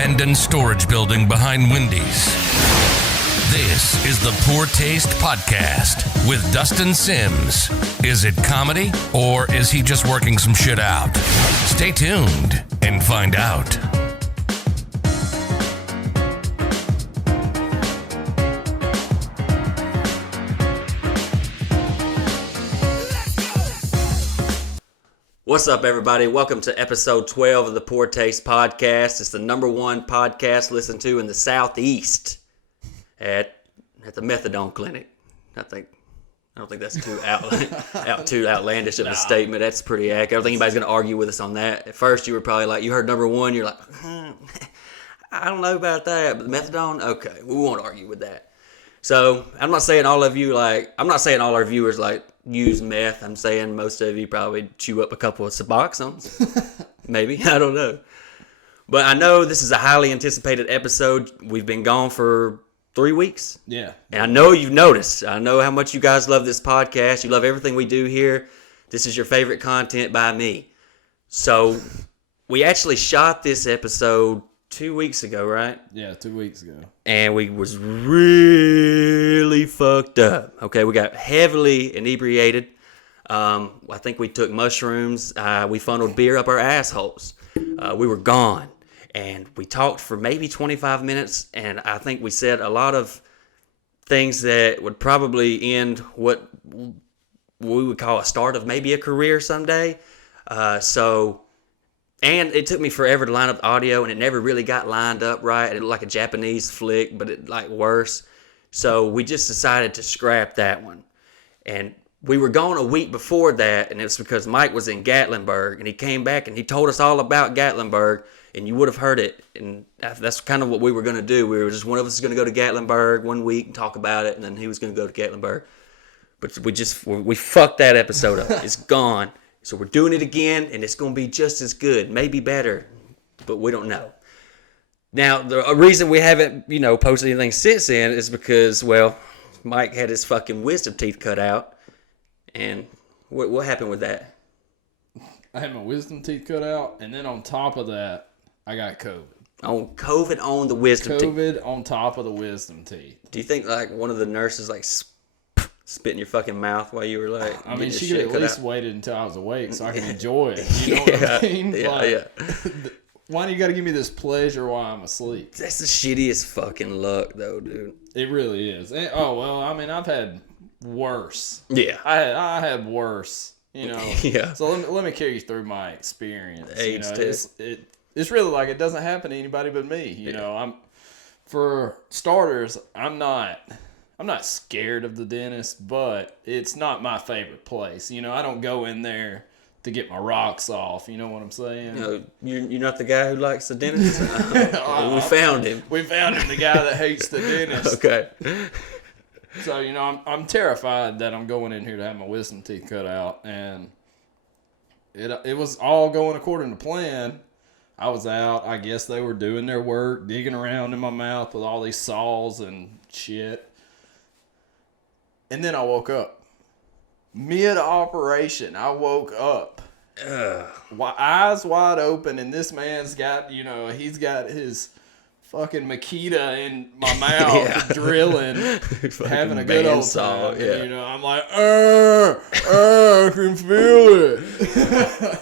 abandoned storage building behind Wendy's. This is the Poor Taste Podcast with Dustin Sims. Is it comedy or is he just working some shit out? Stay tuned and find out. What's up, everybody? Welcome to episode 12 of the Poor Taste Podcast. It's the number one podcast listened to in the Southeast at the methadone clinic. I don't think that's too outlandish of a statement. That's pretty accurate. I don't think anybody's going to argue with us on that. At first, you were probably like, you heard number one, you're like, I don't know about that, but the methadone, okay, we won't argue with that. So I'm not saying all our viewers use meth. I'm saying most of you probably chew up a couple of Suboxones. Maybe. I don't know. But I know this is a highly anticipated episode. We've been gone for 3 weeks. Yeah. And I know you've noticed. I know how much you guys love this podcast. You love everything we do here. This is your favorite content by me. So we actually shot this episode 2 weeks ago, right? Yeah, 2 weeks ago. And we was really fucked up. Okay, we got heavily inebriated. I think we took mushrooms. We funneled beer up our assholes. We were gone. And we talked for maybe 25 minutes. And I think we said a lot of things that would probably end what we would call a start of maybe a career someday. And it took me forever to line up the audio, and it never really got lined up right. It looked like a Japanese flick, but it like worse. So we just decided to scrap that one. And we were gone a week before that, and it's because Mike was in Gatlinburg, and he came back and he told us all about Gatlinburg, and you would have heard it. And that's kind of what we were going to do. We were just, one of us is going to go to Gatlinburg 1 week and talk about it, and then he was going to go to Gatlinburg. But we fucked that episode up. It's gone. So we're doing it again, and it's going to be just as good, maybe better, but we don't know. Now, the reason we haven't, posted anything since then is because, well, Mike had his fucking wisdom teeth cut out, and what happened with that? I had my wisdom teeth cut out, and then on top of that, I got COVID. COVID on the wisdom teeth? COVID on top of the wisdom teeth. Do you think, one of the nurses, spit in your fucking mouth while you were I mean, she could at least waited until I was awake so I can enjoy it. You know what I mean? Yeah. Why do you got to give me this pleasure while I'm asleep? That's the shittiest fucking luck, though, dude. It really is. I've had worse. Yeah. I had worse, Yeah. So let me carry you through my experience. AIDS test. It's really like it doesn't happen to anybody but me. For starters, I'm not scared of the dentist, but it's not my favorite place. I don't go in there to get my rocks off. You know what I'm saying? No, you're not the guy who likes the dentist? We found him. We found him, the guy that hates the dentist. Okay. So, I'm terrified that I'm going in here to have my wisdom teeth cut out, and it was all going according to plan. I was out. I guess they were doing their work, digging around in my mouth with all these saws and shit. And then I woke up. Mid-operation, I woke up. Eyes wide open, and this man's got, he's got his fucking Makita in my mouth, drilling, having a good old time. Yeah. And, I'm like, I can feel it.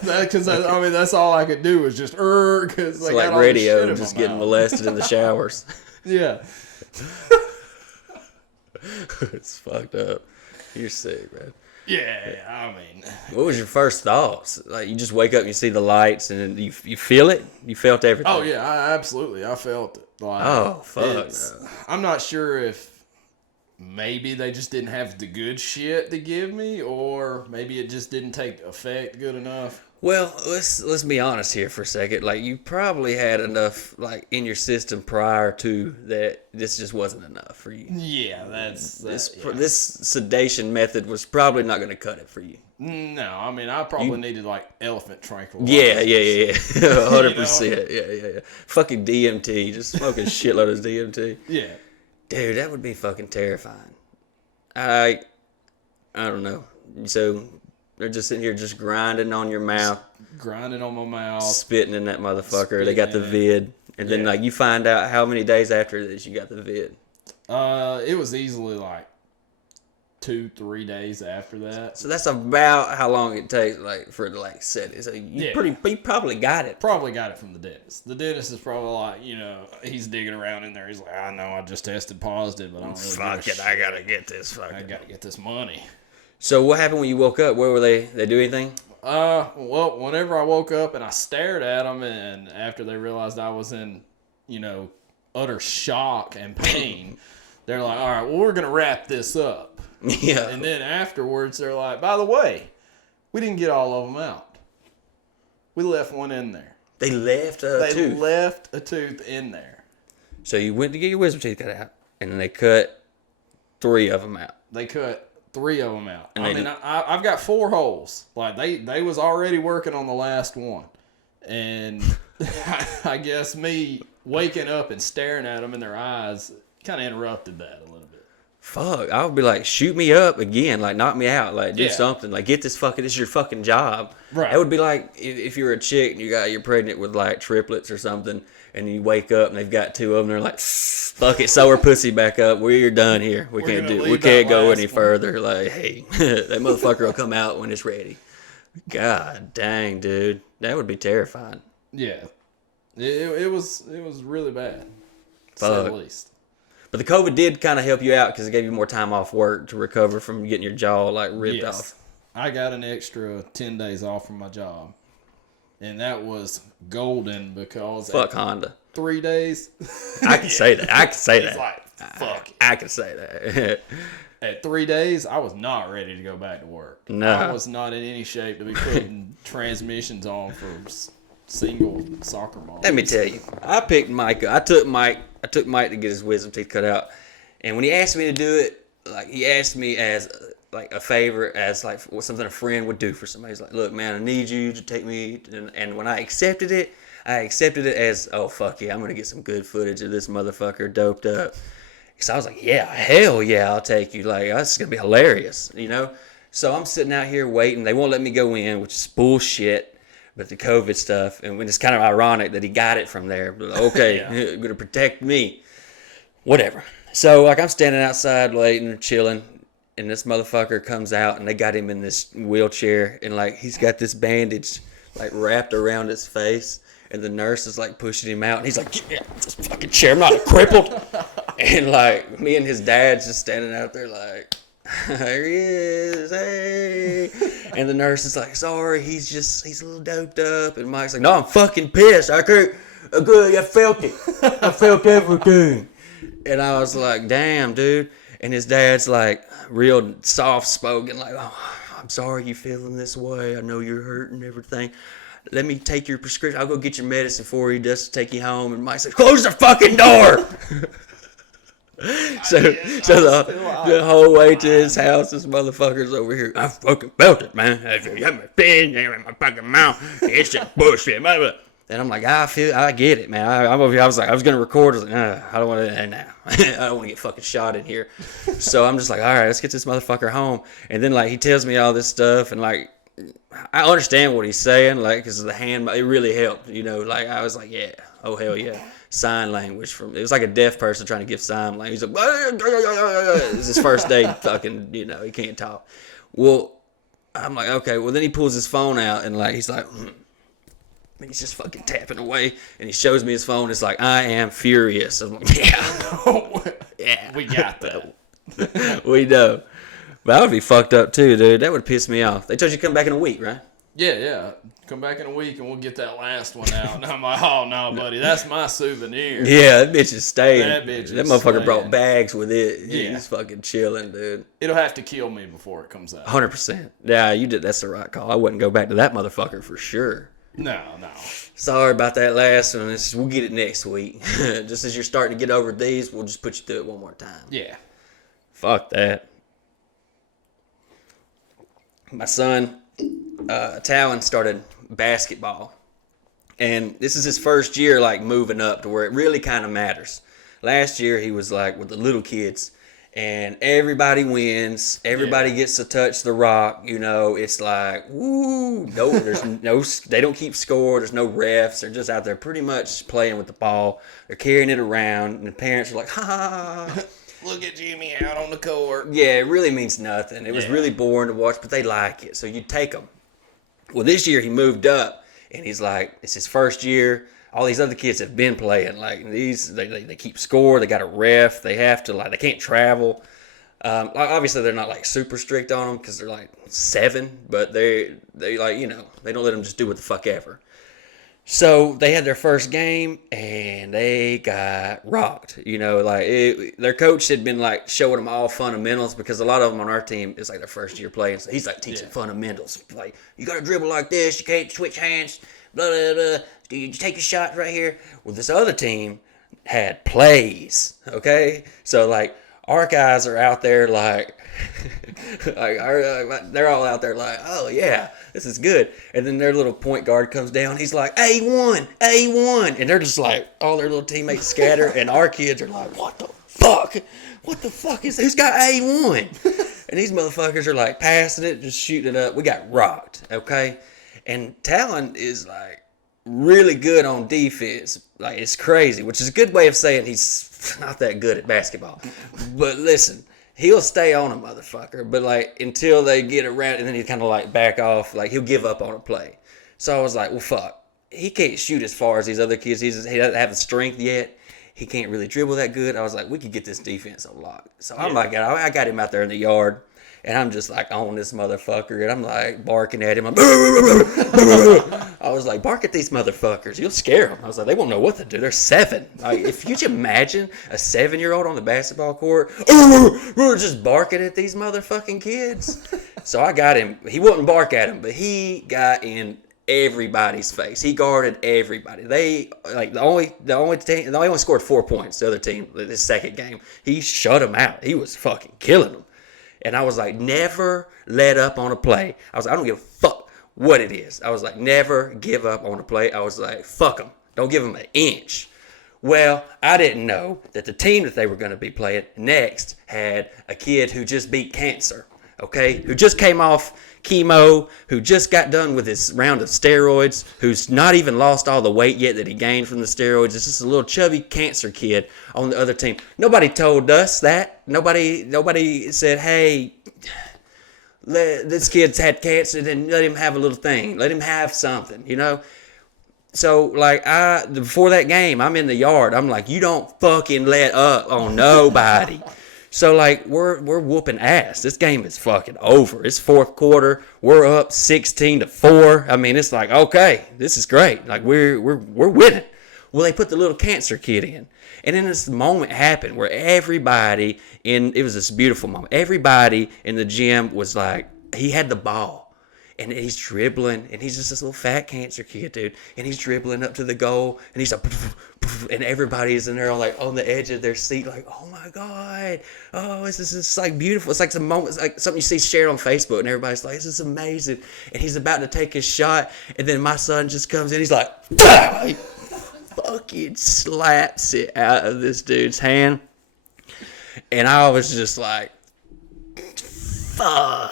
Because, that's all I could do was just, because it's like radio, just getting molested in the showers. Yeah. It's fucked up. You're sick, man. Yeah, what was your first thoughts? You just wake up and you see the lights and you feel it? You felt everything? Oh, yeah, absolutely. I felt it. Oh, fuck. I'm not sure if maybe they just didn't have the good shit to give me, or maybe it just didn't take effect good enough. Well, let's be honest here for a second. You probably had enough in your system prior to that. This just wasn't enough for you. Yeah, this sedation method was probably not going to cut it for you. No, I probably needed elephant tranquilizers. Yeah, 100%. Yeah. Fucking DMT, just smoking a shitload of DMT. Yeah, dude, that would be fucking terrifying. I don't know. So. They're just sitting here just grinding on your mouth. Grinding on my mouth. Spitting in that motherfucker. They got the vid. And then like you find out how many days after this you got the vid. It was easily like 2-3 days after that. So that's about how long it takes like for it to like set it. So you probably got it. Probably got it from the dentist. The dentist is probably like, he's digging around in there. He's like, I know I just tested positive, but I don't really fuck it. I gotta get this. I gotta get this money. So what happened when you woke up? Where were they? They do anything? Well, whenever I woke up and I stared at them, and after they realized I was in, utter shock and pain, they're like, all right, well, we're gonna wrap this up. Yeah. And then afterwards, they're like, by the way, we didn't get all of them out. We left one in there. They left a tooth. They left a tooth in there. So you went to get your wisdom teeth cut out, and then they cut 3 of them out. They cut 3 of them out. And I've got 4 holes. Like they was already working on the last one, and I guess me waking up and staring at them in their eyes kind of interrupted that a little bit. Fuck, I would be like, shoot me up again, like knock me out, like do something, like get this is your fucking job. Right. That would be like if you're a chick and you're pregnant with like triplets or something, and you wake up and they've got 2 of them, they're like, fuck it, sew her pussy back up, we're done here. We can't go any further. Like, hey, that motherfucker will come out when it's ready. God dang, dude, that would be terrifying. Yeah, it was really bad, to say the least. But the COVID did kind of help you out because it gave you more time off work to recover from getting your jaw like ripped off. I got an extra 10 days off from my job, and that was golden because fuck Honda. 3 days. I can say that. I can say that. Like, fuck. I can say that. At 3 days, I was not ready to go back to work. No. I was not in any shape to be putting transmissions on for single soccer balls. Let me tell you, I picked Mike. I took Mike to get his wisdom teeth cut out, and when he asked me to do it, like he asked me as like a favor, as like something a friend would do for somebody. He's like, "Look, man, I need you to take me." And when I accepted it as, "Oh fuck yeah, I'm gonna get some good footage of this motherfucker doped up." So I was like, "Yeah, hell yeah, I'll take you." Like that's gonna be hilarious, So I'm sitting out here waiting. They won't let me go in, which is bullshit. But the COVID stuff, and when it's kind of ironic that he got it from there. Okay, You're going to protect me. Whatever. So, like, I'm standing outside waiting, chilling, and this motherfucker comes out, and they got him in this wheelchair, and, like, he's got this bandage, like, wrapped around his face, and the nurse is, like, pushing him out, and he's like, "Get me out of this fucking chair, I'm not crippled." And, like, me and his dad's just standing out there, like, "There he is, hey." And the nurse is like, "Sorry, he's a little doped up." And Mike's like, "No, I'm fucking pissed. I felt it. I felt everything." And I was like, "Damn, dude." And his dad's like, real soft spoken, like, "Oh, I'm sorry you feeling this way. I know you're hurting and everything. Let me take your prescription. I'll go get your medicine for you just to take you home." And Mike's like, "Close the fucking door." So the whole way to his house, this motherfucker's over here. "I fucking felt it, man. I got my pen in my fucking mouth. It's just bullshit." And I'm like, I get it, man. I'm over here. I was gonna record. I was like, "Nah, I don't want to. Nah, I don't want to get fucking shot in here." So I'm just like, all right, let's get this motherfucker home. And then like he tells me all this stuff, and like I understand what he's saying, like because of the hand. It really helped, Like I was like, yeah, oh hell yeah. Sign language it was like a deaf person trying to give sign language. He's like, it's his first day fucking, he can't talk. Well, I'm like, okay. Well, then he pulls his phone out and like, he's like, and he's just fucking tapping away. And he shows me his phone. It's like, "I am furious." I'm like, yeah. Yeah. We got that. We know. But that would be fucked up too, dude. That would piss me off. They told you to come back in a week, right? Yeah. Come back in a week and we'll get that last one out. And I'm like, "Oh no, buddy, that's my souvenir." Yeah, that bitch is staying. That motherfucker staying. brought bags with it. Yeah. He's fucking chilling, dude. It'll have to kill me before it comes out. 100%. Yeah, you did. That's the right call. I wouldn't go back to that motherfucker for sure. No. Sorry about that last one. We'll get it next week. Just as you're starting to get over these, we'll just put you through it one more time. Yeah. Fuck that. My son, Talons, started basketball. And this is his first year, like, moving up to where it really kind of matters. Last year, he was, like, with the little kids. and everybody wins. Everybody gets to touch the rock. You know, it's like, woo. No, there's no. They don't keep score. There's no refs. They're just out there pretty much playing with the ball. They're carrying it around, and the parents are like, ha ha ha. Look at Jimmy out on the court. Yeah, it really means nothing. It was really boring to watch, but they like it, so you take them. Well, this year he moved up, and he's like, it's his first year. All these other kids have been playing. Like these, they keep score. They got a ref. They have to they can't travel. Obviously they're not like super strict on them because they're like 7, but they like they don't let them just do what the fuck ever. So they had their first game and they got rocked. Their coach had been like showing them all fundamentals because a lot of them on our team is like their first year playing. So he's like teaching fundamentals. Like, you got to dribble like this. You can't switch hands. Blah, blah, blah. You take your shot right here. Well, this other team had plays. Okay. So like our guys are out there like, they're all out there like, oh yeah, this is good. And then their little point guard comes down. He's like, A1, A1. And they're just like, all their little teammates scatter. And our kids are like, what the fuck? What the fuck is, who's got A1? And these motherfuckers are like passing it, just shooting it up. We got rocked, okay? And Talon is like really good on defense. Like, it's crazy, which is a good way of saying he's not that good at basketball. But listen, he'll stay on a motherfucker, but like until they get around, and then he kind of like back off, like he'll give up on a play. So I was like, well, fuck, he can't shoot as far as these other kids. He doesn't have the strength yet. He can't really dribble that good. I was like, we could get this defense on lock. So I'm like, I got him out there in the yard, and I'm just like on this motherfucker, and I'm like barking at him. I was like, bark at these motherfuckers. You'll scare them. I was like, they won't know what to do. They're 7. Like, if you can imagine a 7-year-old on the basketball court, just barking at these motherfucking kids. So I got him. He wouldn't bark at him, but he got in everybody's face. He guarded everybody. They like the only team. They only scored 4 points. The other team, this second game, he shut them out. He was fucking killing them. And I was like, never let up on a play. I was like, I don't give a fuck what it is. I was like, never give up on a play. I was like, fuck them. Don't give them an inch. Well, I didn't know that the team that they were going to be playing next had a kid who just beat cancer, okay? Who just came off chemo, who just got done with his round of steroids, who's not even lost all the weight yet that he gained from the steroids. It's just a little chubby cancer kid on the other team. Nobody told us that. Nobody said, hey, this kid's had cancer, then let him have a little thing. Let him have something, So, like, before that game, I'm in the yard. I'm like, you don't fucking let up on nobody. So, like, we're whooping ass. This game is fucking over. It's fourth quarter. We're up 16-4. I mean, it's like, okay, this is great. Like, we're winning. Well, they put the little cancer kid in. And then this moment happened where everybody it was this beautiful moment. Everybody in the gym was like, he had the ball. And he's dribbling, and he's just this little fat cancer kid, dude. And he's dribbling up to the goal, and he's like, and everybody's in there like on the edge of their seat, like, oh my God, oh, this is like beautiful. It's like some moment, it's like something you see shared on Facebook, and everybody's like, this is amazing. And he's about to take his shot, and then my son just comes in, he's like, he fucking slaps it out of this dude's hand, and I was just like, fuck.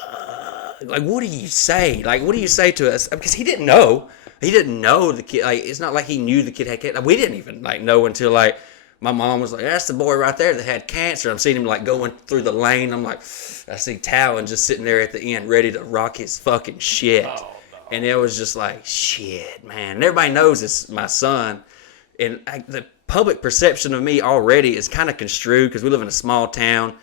Like, what do you say? Like, what do you say to us? Because he didn't know. He didn't know the kid. Like, it's not like he knew the kid had cancer. We didn't even, like, know until, like, my mom was like, that's the boy right there that had cancer. I'm seeing him, like, going through the lane. I'm like, I see Talon just sitting there at the end ready to rock his fucking shit. Oh, no. And it was just like, shit, man. And everybody knows it's my son. And the public perception of me already is kind of construed because we live in a small town.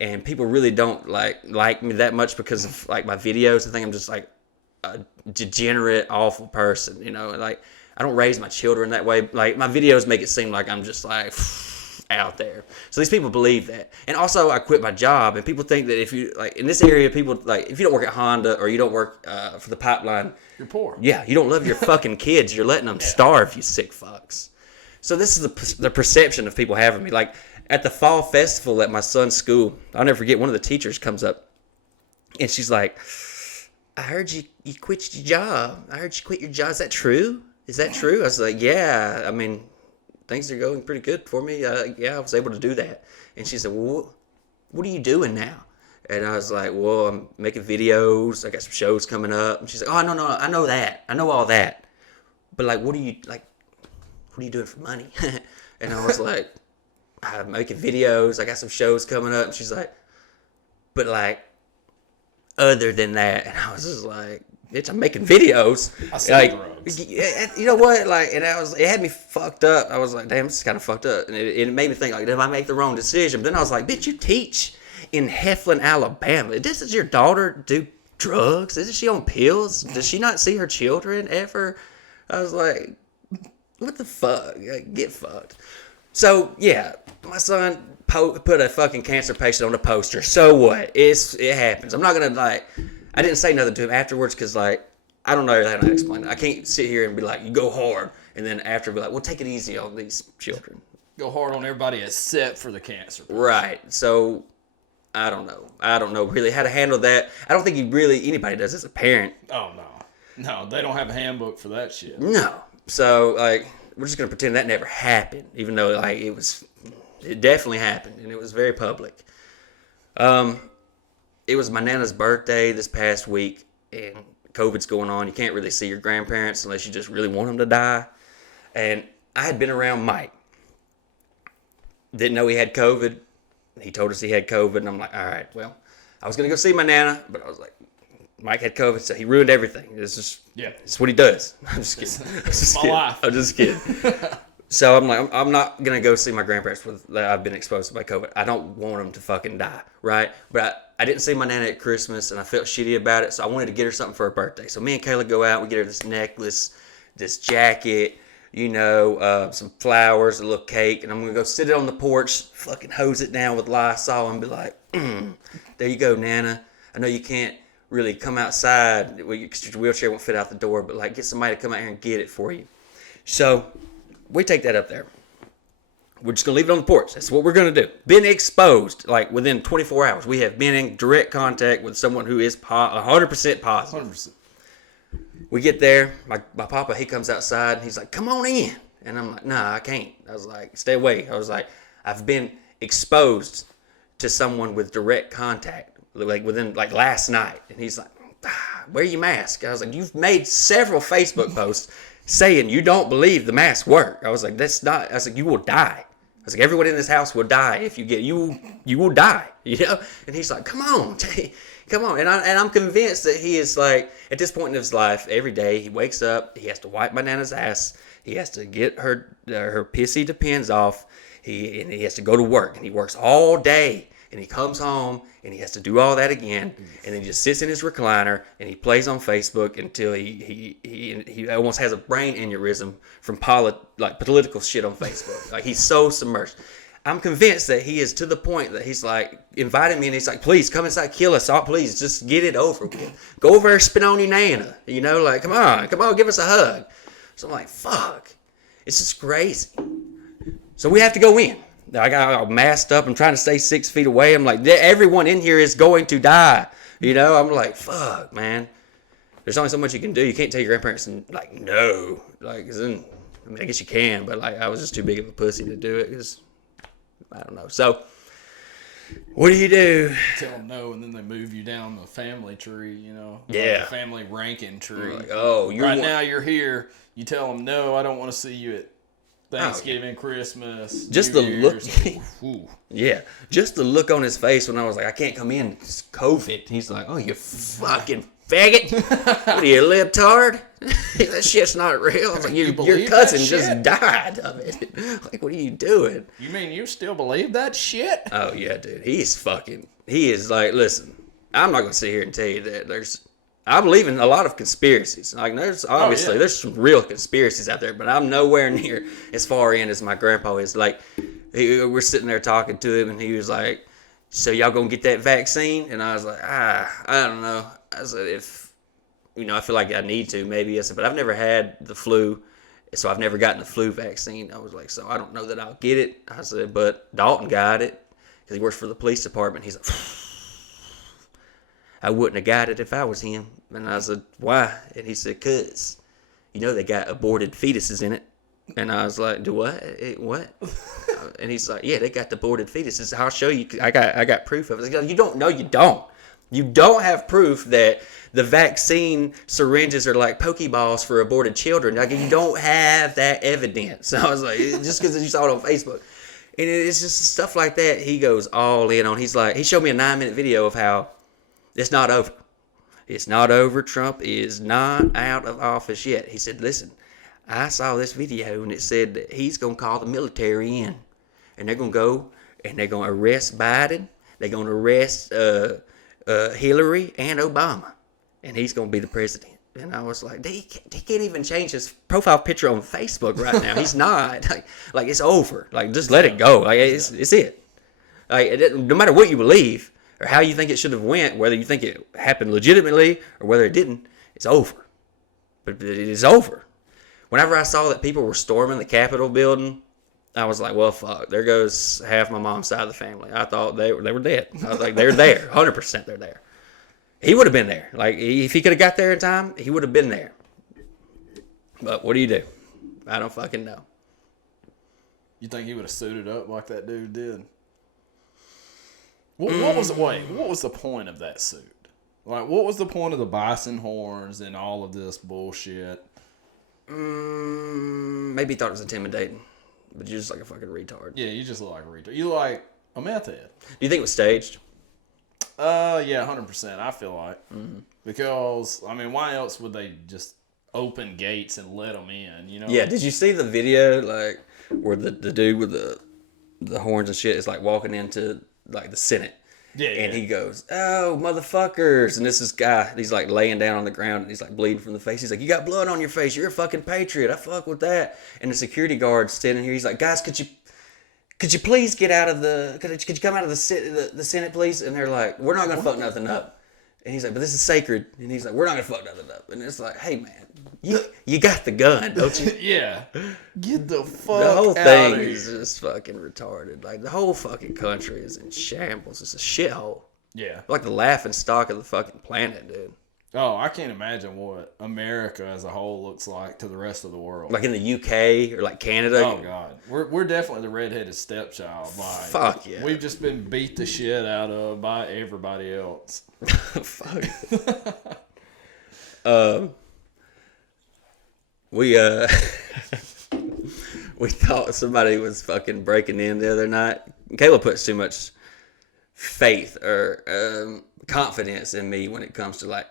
And people really don't like me that much because of like my videos. I think I'm just like a degenerate, awful person, Like, I don't raise my children that way. Like, my videos make it seem like I'm just like out there. So these people believe that. And also, I quit my job, and people think that if you like in this area, people like if you don't work at Honda or you don't work for the pipeline, you're poor. Yeah, you don't love your fucking kids. You're letting them starve, you sick fucks. So this is the perception of people have of me. Like, at the fall festival at my son's school, I'll never forget, one of the teachers comes up, and she's like, I heard you quit your job. I heard you quit your job. Is that true? Is that true? I was like, yeah. I mean, things are going pretty good for me. Yeah, I was able to do that. And she said, well, what are you doing now? And I was like, well, I'm making videos. I got some shows coming up. And she's like, oh, no, I know that. I know all that. But, like, what are you doing for money? And I was like, I'm making videos. I got some shows coming up. And she's like, but, like, other than that. And I was just like, bitch, I'm making videos. I sell drugs. You know what? Like, and it had me fucked up. I was like, damn, this is kind of fucked up. And it made me think, like, did I make the wrong decision? But then I was like, bitch, you teach in Heflin, Alabama. Does your daughter do drugs? Isn't she on pills? Does she not see her children ever? I was like, what the fuck? Like, get fucked. So, yeah, my son put a fucking cancer patient on a poster. So what? It happens. I'm not going to, like, I didn't say nothing to him afterwards because, like, I don't know how to explain it. I can't sit here and be like, you go hard, and then after be like, well, take it easy on these children. Go hard on everybody except for the cancer patient. Right. So, I don't know really how to handle that. I don't think anybody does as a parent. Oh, no. No, they don't have a handbook for that shit. No. So, like, we're just going to pretend that never happened, even though, like, it definitely happened, and it was very public. It was my Nana's birthday this past week, and COVID's going on. You can't really see your grandparents unless you just really want them to die. And I had been around Mike. Didn't know he had COVID. He told us he had COVID, and I'm like, all right, well, I was going to go see my Nana, but I was like, Mike had COVID, so he ruined everything. It's what he does. I'm just kidding. I'm just kidding. So I'm like, I'm not going to go see my grandparents that I've been exposed by COVID. I don't want them to fucking die, right? But I didn't see my Nana at Christmas, and I felt shitty about it, so I wanted to get her something for her birthday. So me and Kayla go out, we get her this necklace, this jacket, some flowers, a little cake, and I'm going to go sit it on the porch, fucking hose it down with Lysol and be like, there you go, Nana. I know you can't really come outside because your wheelchair won't fit out the door, but, like, get somebody to come out here and get it for you. So we take that up there. We're just going to leave it on the porch. That's what we're going to do. Been exposed, like, within 24 hours. We have been in direct contact with someone who is 100% positive. 100%. We get there. My papa, he comes outside, and he's like, come on in. And I'm like, nah, I can't. I was like, stay away. I was like, I've been exposed to someone with direct contact, like, within, like, last night. And he's like, wear your mask. I was like, you've made several Facebook posts saying you don't believe the masks work. I was like, that's not, I was like, you will die. I was like, everyone in this house will die if you get, you will die, And he's like, come on. And I'm convinced that he is, like, at this point in his life, every day he wakes up, he has to wipe my Nana's ass, he has to get her pissy depends off, and he has to go to work, and he works all day, and he comes home, and he has to do all that again, and then he just sits in his recliner, and he plays on Facebook until he almost has a brain aneurysm from political shit on Facebook. Like, he's so submerged. I'm convinced that he is to the point that he's, like, inviting me, and he's like, please, come inside, kill us all, please, just get it over with. Go over there, spit on your Nana, like, come on, give us a hug. So I'm like, fuck, it's just crazy. So we have to go in. I got all masked up. I'm trying to stay 6 feet away. I'm like, everyone in here is going to die. I'm like, fuck, man. There's only so much you can do. You can't tell your grandparents, like, no. Like, I guess you can, but, like, I was just too big of a pussy to do it because, I don't know. So, what do you do? Tell them no, and then they move you down the family tree, Yeah. Like the family ranking tree. Like, oh, now you're here. You tell them, no, I don't want to see you at Thanksgiving, Christmas, just New the Year's. look. Yeah, just the look on his face when I was like, I can't come in. It's COVID. He's like, oh, you fucking faggot. What are you, a libtard? That shit's not real. I was like, your cousin just died of it. Like, what are you doing? You mean you still believe that shit? Oh, yeah, dude. He is like, listen, I'm not going to sit here and tell you that I believe in a lot of conspiracies. Like, there's some real conspiracies out there, but I'm nowhere near as far in as my grandpa is. Like, we're sitting there talking to him, and he was like, so y'all gonna get that vaccine? And I was like, I don't know. I said, if, I feel like I need to, maybe. I said, but I've never had the flu, so I've never gotten the flu vaccine. I was like, so I don't know that I'll get it. I said, but Dalton got it, because he works for the police department. He's like, I wouldn't have got it if I was him. And I said, why? And he said, cause, they got aborted fetuses in it. And I was like, do what? What? And he's like, yeah, they got the aborted fetuses. I'll show you. I got proof of it. Like, you don't know. You don't. You don't have proof that the vaccine syringes are like Pokeballs for aborted children. Like, you don't have that evidence. So I was like, just because you saw it on Facebook. And it's just stuff like that he goes all in on. He's like, he showed me a 9-minute video of how it's not over. It's not over. Trump is not out of office yet. He said, listen, I saw this video and it said that he's going to call the military in. And they're going to go and they're going to arrest Biden. They're going to arrest Hillary and Obama. And he's going to be the president. And I was like, he can't even change his profile picture on Facebook right now. He's not. Like it's over. Like, just let it go. Like, it's it. Like, no matter what you believe or how you think it should have went, whether you think it happened legitimately or whether it didn't, it's over. But it is over. Whenever I saw that people were storming the Capitol building, I was like, well, fuck. There goes half my mom's side of the family. I thought they were dead. I was like, they're there. 100% they're there. He would have been there. Like, if he could have got there in time, he would have been there. But what do you do? I don't fucking know. You think he would have suited up like that dude did? What was the point of that suit? Like, what was the point of the Bison Horns and all of this bullshit? Maybe he thought it was intimidating. But you're just like a fucking retard. Yeah, you just look like a retard. You look like a meth head. Do you think it was staged? Yeah, 100%. I feel like. Mm-hmm. Because, I mean, why else would they just open gates and let them in, you know? Yeah, did you see the video, like, where the dude with the horns and shit is, like, walking into, like, the Senate? Yeah, and he goes, oh, motherfuckers. And this guy, he's, like, laying down on the ground, and he's, like, bleeding from the face. He's like, you got blood on your face. You're a fucking patriot. I fuck with that. And the security guard's standing here. He's like, guys, could you please get out of could you come out of the Senate, please? And they're like, we're not going to fuck nothing up. And he's like, but this is sacred. And he's like, we're not going to fuck nothing up. And it's like, hey, man, you got the gun, don't you? Yeah. Get the fuck The whole out thing of here. is just fucking retarded. Like, the whole fucking country is in shambles. It's a shithole. Yeah. Like the laughing stock of the fucking planet, dude. Oh, I can't imagine what America as a whole looks like to the rest of the world. Like in the UK or like Canada. Oh, God. We're definitely the redheaded stepchild. Like, fuck yeah. We've just been beat the shit out of by everybody else. Fuck. We thought somebody was fucking breaking in the other night. Kayla puts too much faith or confidence in me when it comes to like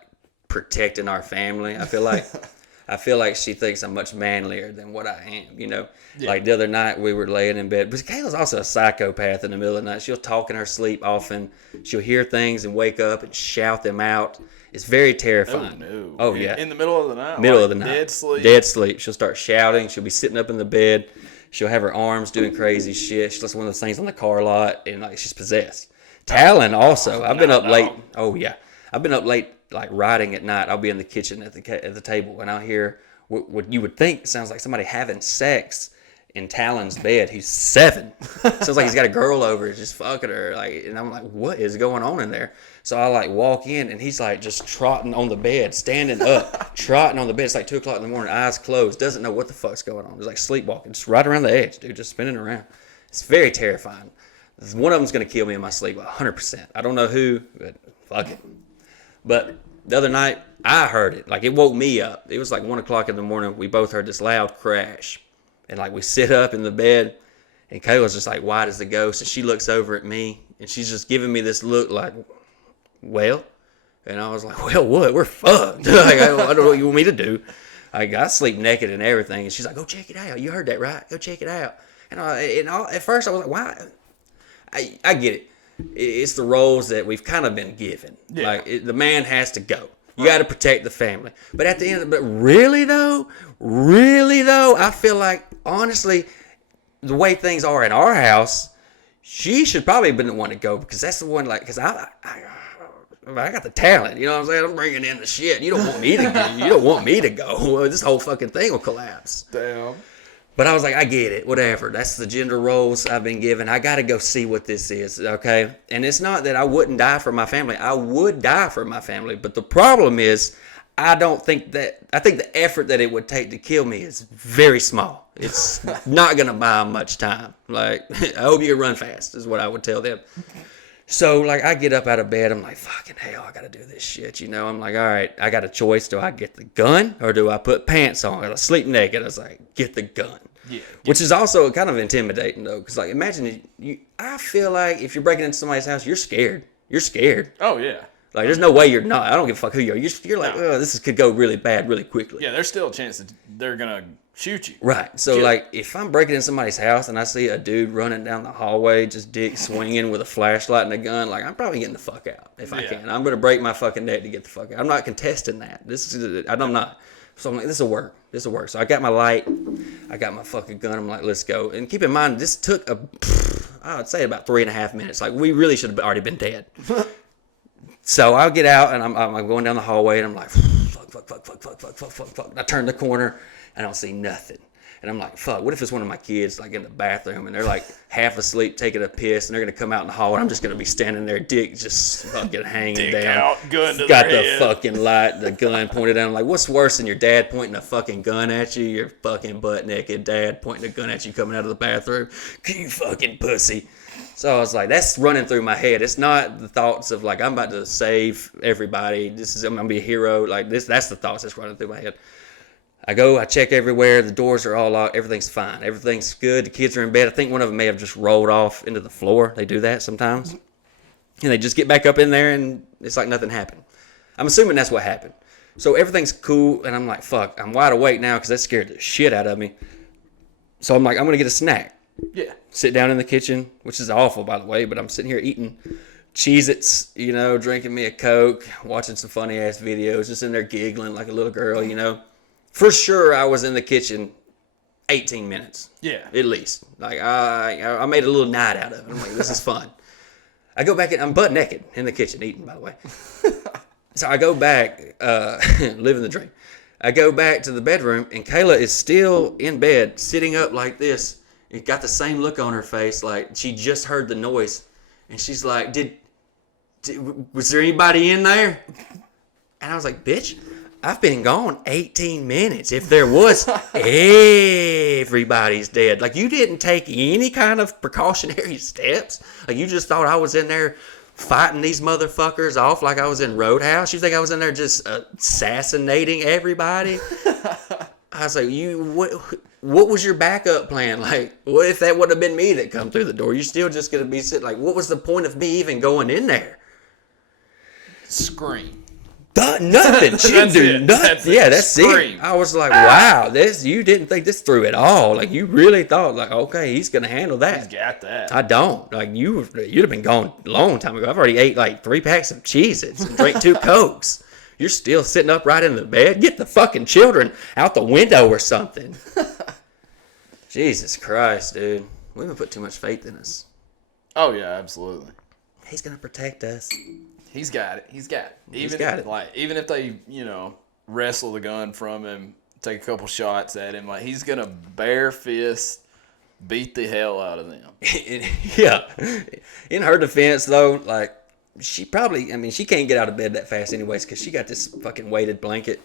protecting our family. I feel like she thinks I'm much manlier than what I am, you know? Yeah. Like the other night we were laying in bed. But Kayla's also a psychopath in the middle of the night. She'll talk in her sleep often. She'll hear things and wake up and shout them out. It's very terrifying. Oh, no. Oh, yeah. In the middle of the night? Middle of the night. Dead sleep? Dead sleep. She'll start shouting. She'll be sitting up in the bed. She'll have her arms doing crazy shit. She does one of those things on the car lot, and like she's possessed. Talon also. I've been up late. Oh, yeah. I've been up late, like riding at night. I'll be in the kitchen at the table, and I'll hear what you would think sounds like somebody having sex in Talon's bed. He's 7. Sounds like he's got a girl over, just fucking her. Like, and I'm like, what is going on in there? So I like walk in, and he's like just trotting on the bed, standing up, trotting on the bed. It's like 2:00 in the morning, eyes closed, doesn't know what the fuck's going on. He's like sleepwalking, just right around the edge, dude, just spinning around. It's very terrifying. One of them's gonna kill me in my sleep, 100%. I don't know who, but fuck it. But the other night, I heard it. Like, it woke me up. It was like 1:00 in the morning. We both heard this loud crash. And, like, we sit up in the bed, and Kayla's just, like, white as a ghost. And she looks over at me, and she's just giving me this look like, well? And I was like, well, what? We're fucked. Like, I don't know what you want me to do. Like, I sleep naked and everything. And she's like, go check it out. You heard that, right? Go check it out. And at first, I was like, why? I get it. It's the roles that we've kind of been given. Yeah. Like, the man has to go. You got to protect the family. But at the end, but really though, I feel like, honestly, the way things are in our house, she should probably have been the one to go, because that's the one, like, because I got the talent. You know what I'm saying? I'm bringing in the shit. You don't want me to go. You don't want me to go. This whole fucking thing will collapse. Damn. But I was like, I get it, whatever. That's the gender roles I've been given. I got to go see what this is, okay? And it's not that I wouldn't die for my family. I would die for my family. But the problem is, I think the effort that it would take to kill me is very small. It's not going to buy them much time. Like, I hope you can run fast is what I would tell them. So, like, I get up out of bed. I'm like, fucking hell, I got to do this shit, you know? I'm like, all right, I got a choice. Do I get the gun or do I put pants on? I sleep naked. I was like, get the gun. Yeah. Which is also kind of intimidating, though. Because, like, imagine, I feel like if you're breaking into somebody's house, you're scared. You're scared. Oh, yeah. Like, there's no way you're not. I don't give a fuck who you are. You're like, oh, this could go really bad really quickly. Yeah, there's still a chance that they're going to shoot you. Right. So, like, if I'm breaking into somebody's house and I see a dude running down the hallway, just dick swinging with a flashlight and a gun, like, I'm probably getting the fuck out if I can. I'm going to break my fucking neck to get the fuck out. I'm not contesting that. I'm not. So, I'm like, this will work. This will work. So, I got my light. I got my fucking gun. I'm like, let's go. And keep in mind, this took I would say about 3.5 minutes. Like, we really should have already been dead. So I'll get out and I'm going down the hallway and I'm like, fuck. I turn the corner and I don't see nothing. And I'm like, fuck, what if it's one of my kids like in the bathroom and they're like half asleep taking a piss and they're going to come out in the hall and I'm just going to be standing there, dick just fucking hanging dick down. Out, gun to got their the head. Fucking light, the gun pointed down. I'm like, what's worse than your dad pointing a fucking gun at you? Your fucking butt naked dad pointing a gun at you coming out of the bathroom. You fucking pussy. So I was like, that's running through my head. It's not the thoughts of like, I'm about to save everybody. I'm going to be a hero. Like this, that's the thoughts that's running through my head. I check everywhere. The doors are all locked. Everything's fine. Everything's good. The kids are in bed. I think one of them may have just rolled off into the floor. They do that sometimes. And they just get back up in there and it's like nothing happened. I'm assuming that's what happened. So everything's cool. And I'm like, fuck, I'm wide awake now because that scared the shit out of me. So I'm like, I'm going to get a snack. Yeah. Sit down in the kitchen, which is awful, by the way, but I'm sitting here eating Cheez-Its, you know, drinking me a Coke, watching some funny-ass videos, just in there giggling like a little girl, you know. For sure, I was in the kitchen 18 minutes. Yeah. At least. Like, I made a little night out of it. I'm like, this is fun. I go back, I'm butt naked in the kitchen eating, by the way. So I go back, living the dream. I go back to the bedroom, and Kayla is still in bed, sitting up like this. It got the same look on her face, like she just heard the noise. And she's like, was there anybody in there? And I was like, bitch, I've been gone 18 minutes. If there was, everybody's dead. Like, you didn't take any kind of precautionary steps. Like, you just thought I was in there fighting these motherfuckers off like I was in Roadhouse. You think I was in there just assassinating everybody? I was like, what was your backup plan? Like, what if that would have been me that come through the door? You're still just going to be sitting, like, what was the point of me even going in there? Scream. Nothing. She didn't do nothing. Yeah, that's it. I was like, wow, you didn't think this through at all. Like, you really thought, like, okay, he's going to handle that. He's got that. I don't. Like, you'd have been gone a long time ago. I've already ate, like, 3 packs of Cheez-Its and drank 2 Cokes. You're still sitting up right in the bed? Get the fucking children out the window or something. Jesus Christ, dude. We haven't put too much faith in us. Oh, yeah, absolutely. He's going to protect us. He's got it. He's got it. Even if they, wrestle the gun from him, take a couple shots at him, like, he's going to bare fist beat the hell out of them. Yeah. In her defense, though, like, she can't get out of bed that fast anyways because she got this fucking weighted blanket.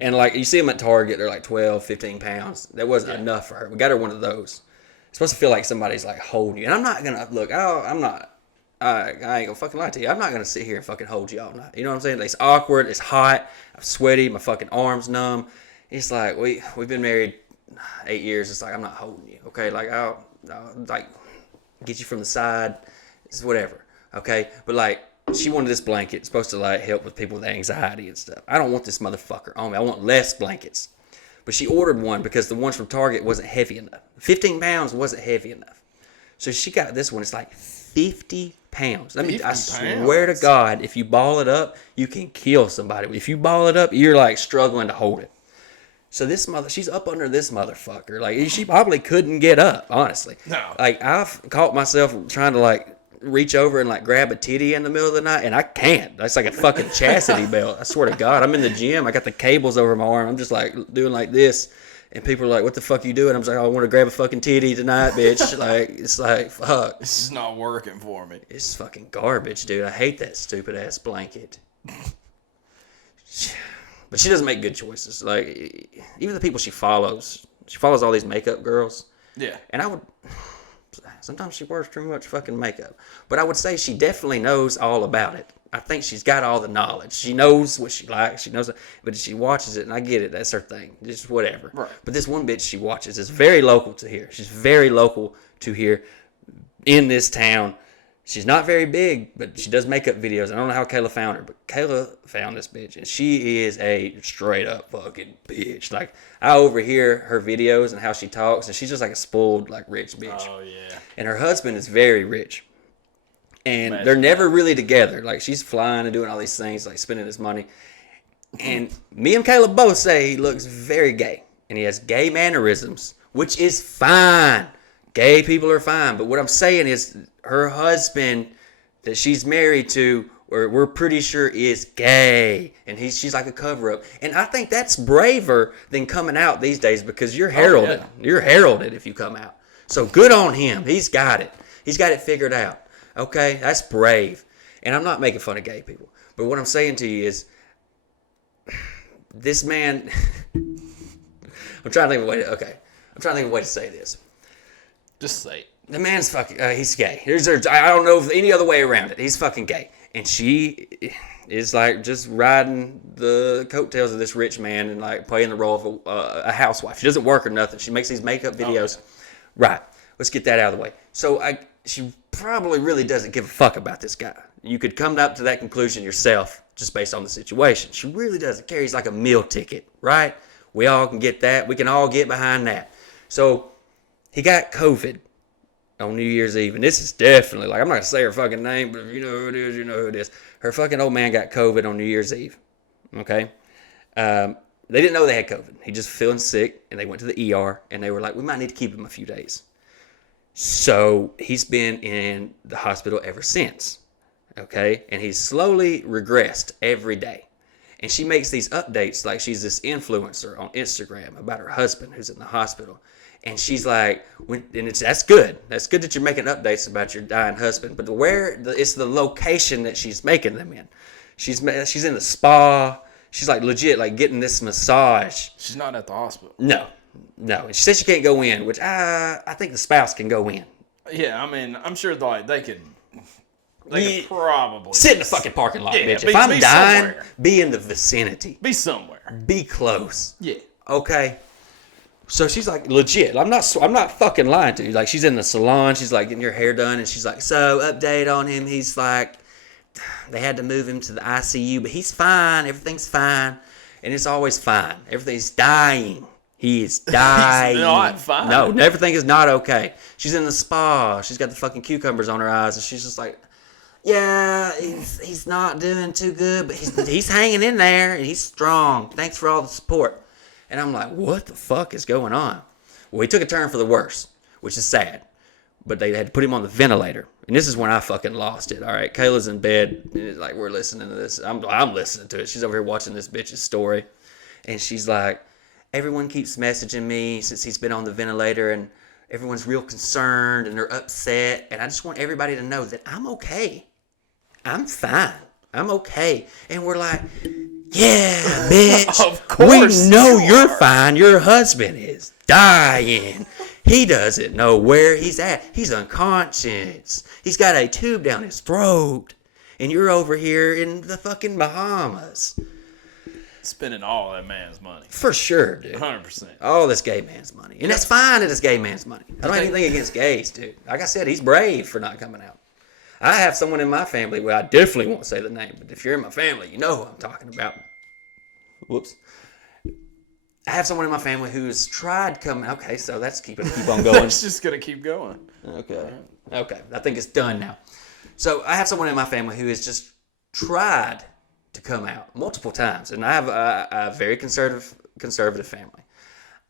And, like, you see them at Target, they're like 12, 15 pounds. That wasn't enough for her. We got her one of those. It's supposed to feel like somebody's, like, holding you. And I'm not going to, look, I ain't going to fucking lie to you. I'm not going to sit here and fucking hold you all night. You know what I'm saying? Like, it's awkward. It's hot. I'm sweaty. My fucking arm's numb. It's like, we've been married 8 years. It's like, I'm not holding you, okay? Like, I'll like, get you from the side. It's whatever, okay? But, like, she wanted this blanket. It's supposed to, like, help with people with anxiety and stuff. I don't want this motherfucker on me. I want less blankets. But she ordered one because the ones from Target wasn't heavy enough. 15 pounds wasn't heavy enough. So she got this one. It's like 50 pounds. I swear to God, if you ball it up, you can kill somebody. If you ball it up, you're, like, struggling to hold it. So she's up under this motherfucker. Like, she probably couldn't get up, honestly. No. Like, I've caught myself trying to, like, reach over and, like, grab a titty in the middle of the night, and I can't. That's like a fucking chastity belt. I swear to God. I'm in the gym. I got the cables over my arm. I'm just, like, doing like this. And people are like, what the fuck you doing? I'm just like, I want to grab a fucking titty tonight, bitch. Like, it's like, fuck. This is not working for me. It's fucking garbage, dude. I hate that stupid-ass blanket. But she doesn't make good choices. Like, even the people she follows, She follows all these makeup girls. Yeah. And sometimes she wears too much fucking makeup. But I would say she definitely knows all about it. I think she's got all the knowledge. She knows what she likes. She knows it. But she watches it, and I get it. That's her thing. Just whatever. Right. But this one bitch she watches is very local to here. She's very local to here in this town. She's not very big, but she does makeup videos. I don't know how Kayla found her, but Kayla found this bitch, and she is a straight up fucking bitch. Like, I overhear her videos and how she talks, and she's just like a spoiled, like, rich bitch. Oh, yeah. And her husband is very rich. And they're never really together. Like, she's flying and doing all these things, like spending his money. And me and Kayla both say he looks very gay. And he has gay mannerisms, which is fine. Gay people are fine. But what I'm saying is her husband that she's married to, or we're pretty sure is gay. And she's like a cover-up. And I think that's braver than coming out these days because you're heralded. Oh, yeah. You're heralded if you come out. So good on him. He's got it. He's got it figured out. Okay? That's brave. And I'm not making fun of gay people. But what I'm saying to you is this man... I'm trying to think of a way to say this. Just say it. The man's fucking, he's gay. I don't know if any other way around it. He's fucking gay. And she is like just riding the coattails of this rich man and like playing the role of a housewife. She doesn't work or nothing. She makes these makeup videos. Okay. Right. Let's get that out of the way. So she probably really doesn't give a fuck about this guy. You could come up to that conclusion yourself just based on the situation. She really doesn't care. He's like a meal ticket, right? We all can get that. We can all get behind that. So he got COVID on New Year's Eve. And this is definitely, like, I'm not going to say her fucking name, but if you know who it is, you know who it is. Her fucking old man got COVID on New Year's Eve. Okay? They didn't know they had COVID. He just feeling sick, and they went to the ER, and they were like, we might need to keep him a few days. So he's been in the hospital ever since. Okay? And he's slowly regressed every day. And she makes these updates like she's this influencer on Instagram about her husband who's in the hospital. And she's like, that's good. That's good that you're making updates about your dying husband. But it's the location that she's making them in. She's in the spa. She's like legit like getting this massage. She's not at the hospital. No. And she said she can't go in, which I think the spouse can go in. Yeah, I mean, I'm sure like they could probably sit in the fucking parking lot, bitch. If I'm dying, somewhere. be in the vicinity. Be somewhere. Be close. Yeah. Okay. So she's like legit. I'm not fucking lying to you. Like she's in the salon. She's like getting your hair done, and she's like, so update on him. He's like, they had to move him to the ICU, but he's fine. Everything's fine, and it's always fine. Everything's dying. He is dying. He's not fine. No, everything is not okay. She's in the spa. She's got the fucking cucumbers on her eyes, and she's just like, yeah, he's not doing too good, but he's hanging in there, and he's strong. Thanks for all the support. And I'm like, what the fuck is going on? Well, he took a turn for the worse, which is sad. But they had to put him on the ventilator. And this is when I fucking lost it. All right, Kayla's in bed. And it's like, we're listening to this. I'm listening to it. She's over here watching this bitch's story. And she's like, everyone keeps messaging me since he's been on the ventilator. And everyone's real concerned and they're upset. And I just want everybody to know that I'm okay. I'm fine. I'm okay. And we're like... yeah, bitch. Of course we know you're fine. Your husband is dying. He doesn't know where he's at. He's unconscious. He's got a tube down his throat. And you're over here in the fucking Bahamas. Spending all that man's money. For sure, dude. 100%. All this gay man's money. And that's fine that it's gay man's money. I don't have anything against gays, dude. Like I said, he's brave for not coming out. I have someone in my family, well, I definitely won't say the name, but if you're in my family, you know who I'm talking about. Whoops. I have someone in my family who's tried coming. Okay, so that's keep on going. It's just gonna keep going. Okay. I think it's done now. So I have someone in my family who has just tried to come out multiple times, and I have a very conservative family.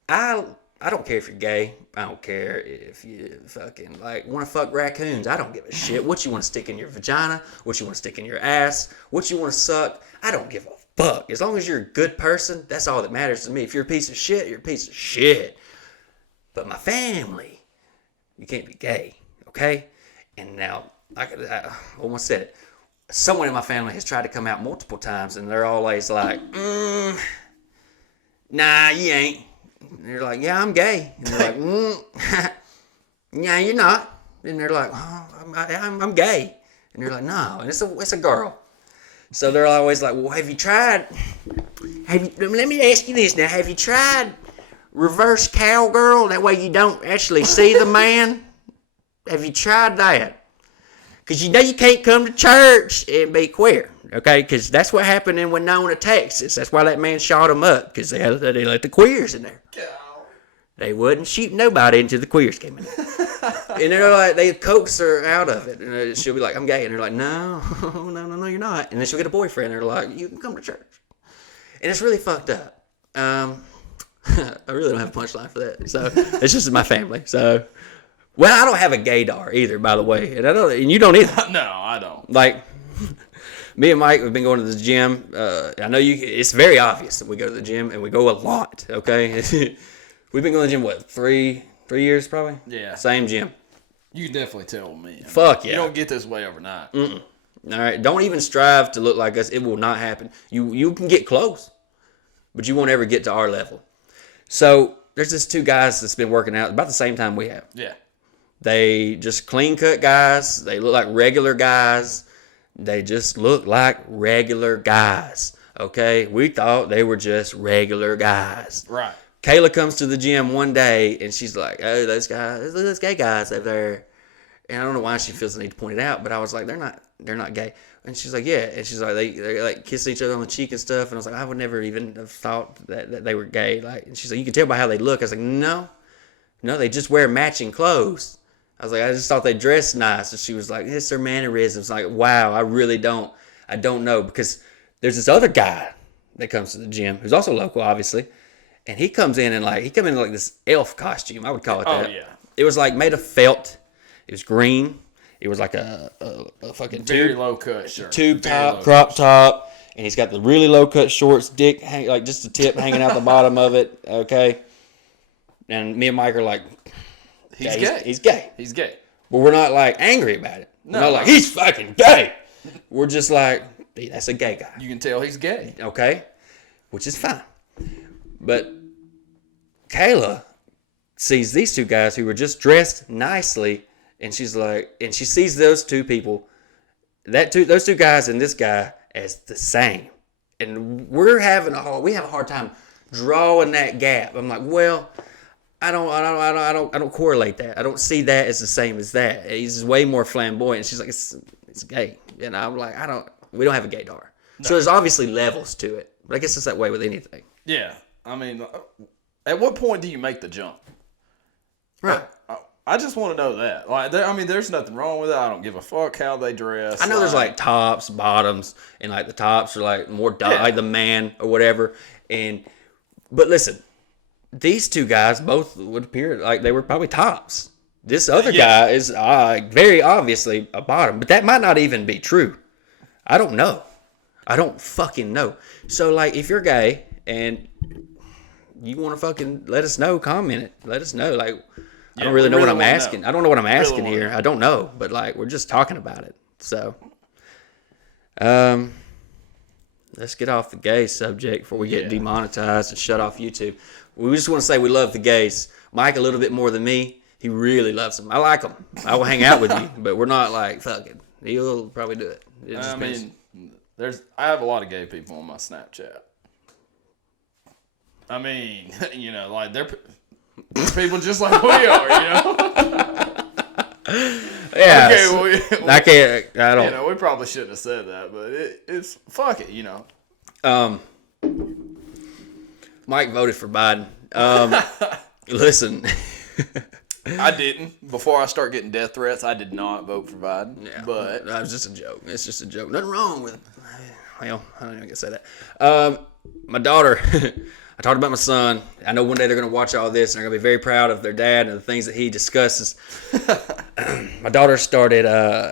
I don't care if you're gay. I don't care if you fucking like want to fuck raccoons. I don't give a shit what you want to stick in your vagina, what you want to stick in your ass, what you want to suck. I don't give a fuck. As long as you're a good person, that's all that matters to me. If you're a piece of shit, you're a piece of shit. But my family, you can't be gay, okay? And now, I almost said it. Someone in my family has tried to come out multiple times, and they're always like, nah, you ain't. And they're like, yeah, I'm gay. And they're like, yeah, you're not. And they're like, oh, I'm gay. And they're like, no, and it's a girl. So they're always like, well, have you tried? Let me ask you this now. Have you tried reverse cowgirl? That way you don't actually see the man. Have you tried that? Because you know you can't come to church and be queer, okay? Because that's what happened in Winona, Texas. That's why that man shot him up, because they let the queers in there. They wouldn't shoot nobody until the queers came in there. And they're like, they coax her out of it. And she'll be like, I'm gay. And they're like, no, you're not. And then she'll get a boyfriend. And they're like, you can come to church. And it's really fucked up. I really don't have a punchline for that. So it's just my family. So, well, I don't have a gaydar either, by the way. And you don't either. No, I don't. Like, me and Mike have been going to the gym. I know it's very obvious that we go to the gym, and we go a lot, okay? We've been going to the gym, what, three years probably? Yeah. Same gym. You can definitely tell me. Fuck yeah. You don't get this way overnight. Mm-mm. All right. Don't even strive to look like us. It will not happen. You can get close, but you won't ever get to our level. So there's this two guys that's been working out about the same time we have. Yeah. They just clean cut guys. They look like regular guys. They just look like regular guys. Okay? We thought they were just regular guys. Right. Kayla comes to the gym one day, and she's like, oh, those gay guys over there. And I don't know why she feels the need to point it out, but I was like, they're not gay. And she's like, yeah. And she's like, they're like kissing each other on the cheek and stuff. And I was like, I would never even have thought that they were gay. Like, and she's like, you can tell by how they look. I was like, no, they just wear matching clothes. I was like, I just thought they dressed nice. And she was like, it's their mannerisms. Like, wow, I don't know. Because there's this other guy that comes to the gym, who's also local, obviously. And he comes in in like this elf costume. I would call it that. Oh, yeah. It was like made of felt. It was green. It was like a fucking very low cut shirt. Tube top, crop top. And he's got the really low cut shorts, like just the tip hanging out the bottom of it. Okay. And me and Mike are like, he's gay. He's gay. He's gay. But we're not like angry about it. We're not like, he's fucking gay. We're just like, that's a gay guy. You can tell he's gay. Okay. Which is fine. But Kayla sees these two guys who were just dressed nicely, and she's like, and she sees those two people, those two guys and this guy as the same, and we have a hard time drawing that gap. I'm like, well, I don't correlate that. I don't see that as the same as that. He's way more flamboyant. And she's like, it's gay, and I'm like, we don't have a gaydar. No. So there's obviously levels to it, but I guess it's that way with anything. Yeah. I mean, at what point do you make the jump? Right. I just want to know that. Like, there's nothing wrong with it. I don't give a fuck how they dress. I know there's like tops, bottoms, and like the tops are like more like the man or whatever. But listen, these two guys both would appear like they were probably tops. This other guy is very obviously a bottom, but that might not even be true. I don't know. I don't fucking know. So like, if you're gay and you want to fucking let us know, comment it. Let us know. Like, I don't really know what I'm asking. I don't know what I'm asking here. I don't know. But, like, we're just talking about it. So, let's get off the gay subject before we get demonetized and shut off YouTube. We just want to say we love the gays. Mike a little bit more than me. He really loves them. I like them. I will hang out with you. But we're not, like, fucking. He'll probably do it. I have a lot of gay people on my Snapchat. I mean, like they're people just like we are, Yeah. Okay, I don't. We probably shouldn't have said that, but it's fuck it, Mike voted for Biden. Listen. I didn't. Before I start getting death threats, I did not vote for Biden. Yeah, but that was just a joke. It's just a joke. Nothing wrong with it. Well, I don't even get to say that. My daughter, I talked about my son. I know one day they're going to watch all this and they're going to be very proud of their dad and the things that he discusses. My daughter started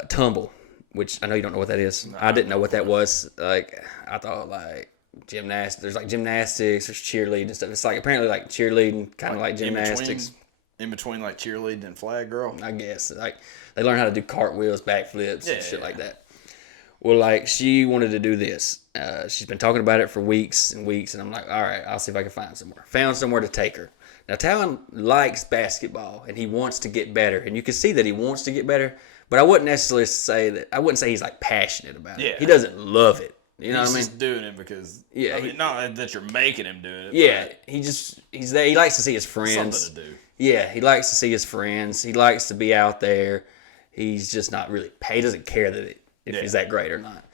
Tumble, which I know you don't know what that is. I didn't know what that was. Like, I thought like gymnastics. There's like gymnastics. There's cheerleading and stuff. It's like apparently like cheerleading, kind of like gymnastics. In between like cheerleading and flag girl. I guess like they learn how to do cartwheels, backflips, and shit like that. Well, like, she wanted to do this. She's been talking about it for weeks and weeks, and I'm like, all right, I'll see if I can find somewhere. Found somewhere to take her. Now, Talon likes basketball, and he wants to get better. And you can see that he wants to get better, but I wouldn't necessarily say that. I wouldn't say he's, like, passionate about it. He doesn't love it. You know what I mean? He's just doing it because, yeah, not that you're making him do it. Yeah, he's there. He likes to see his friends. Something to do. Yeah, he likes to see his friends. He likes to be out there. He's just not really, he doesn't care that if he's that great or not.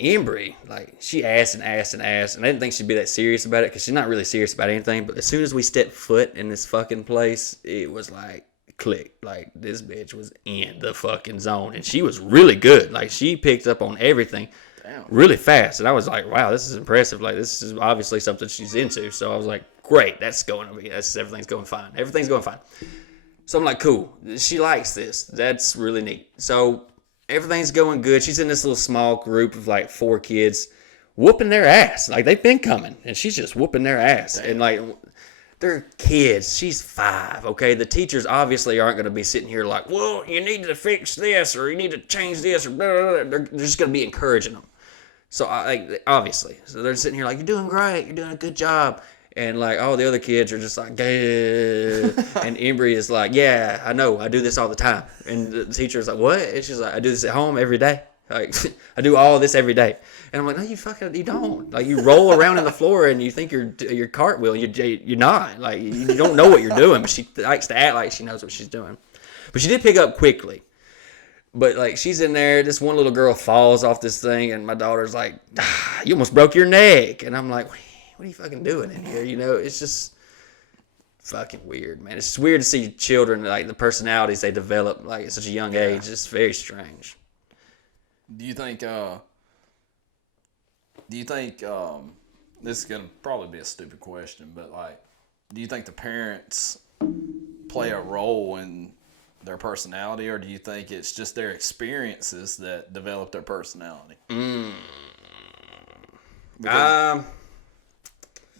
Embry, like, she asked and asked and asked, and I didn't think she'd be that serious about it because she's not really serious about anything. But as soon as we stepped foot in this fucking place, it was like, click. Like, this bitch was in the fucking zone, and she was really good. Like, she picked up on everything really fast, and I was like, wow, this is impressive. Like, this is obviously something she's into. So I was like, great, everything's going fine. Everything's going fine. So I'm like, cool. She likes this. That's really neat. So everything's going good. She's in this little small group of like 4 kids whooping their ass. Like, they've been coming, and she's just whooping their ass. Damn. And like, they're kids. She's 5, okay? The teachers obviously aren't going to be sitting here like, well, you need to fix this, or you need to change this, or blah, blah, blah. They're just going to be encouraging them. So, obviously. So they're sitting here like, you're doing great. You're doing a good job. And, like, all the other kids are just like, gah. And Embry is like, yeah, I know. I do this all the time. And the teacher's like, what? And she's like, I do this at home every day. Like, I do all this every day. And I'm like, no, you don't. Like, you roll around in the floor and you think you're cartwheel. You're not. Like, you don't know what you're doing. But she likes to act like she knows what she's doing. But she did pick up quickly. But, like, she's in there. This one little girl falls off this thing. And my daughter's like, you almost broke your neck. And I'm like, what are you fucking doing in here? You know, it's just fucking weird, man. It's just weird to see children, like, the personalities they develop, like, at such a young age. It's very strange. Do you think this is going to probably be a stupid question, but, like, do you think the parents play a role in their personality, or do you think it's just their experiences that develop their personality?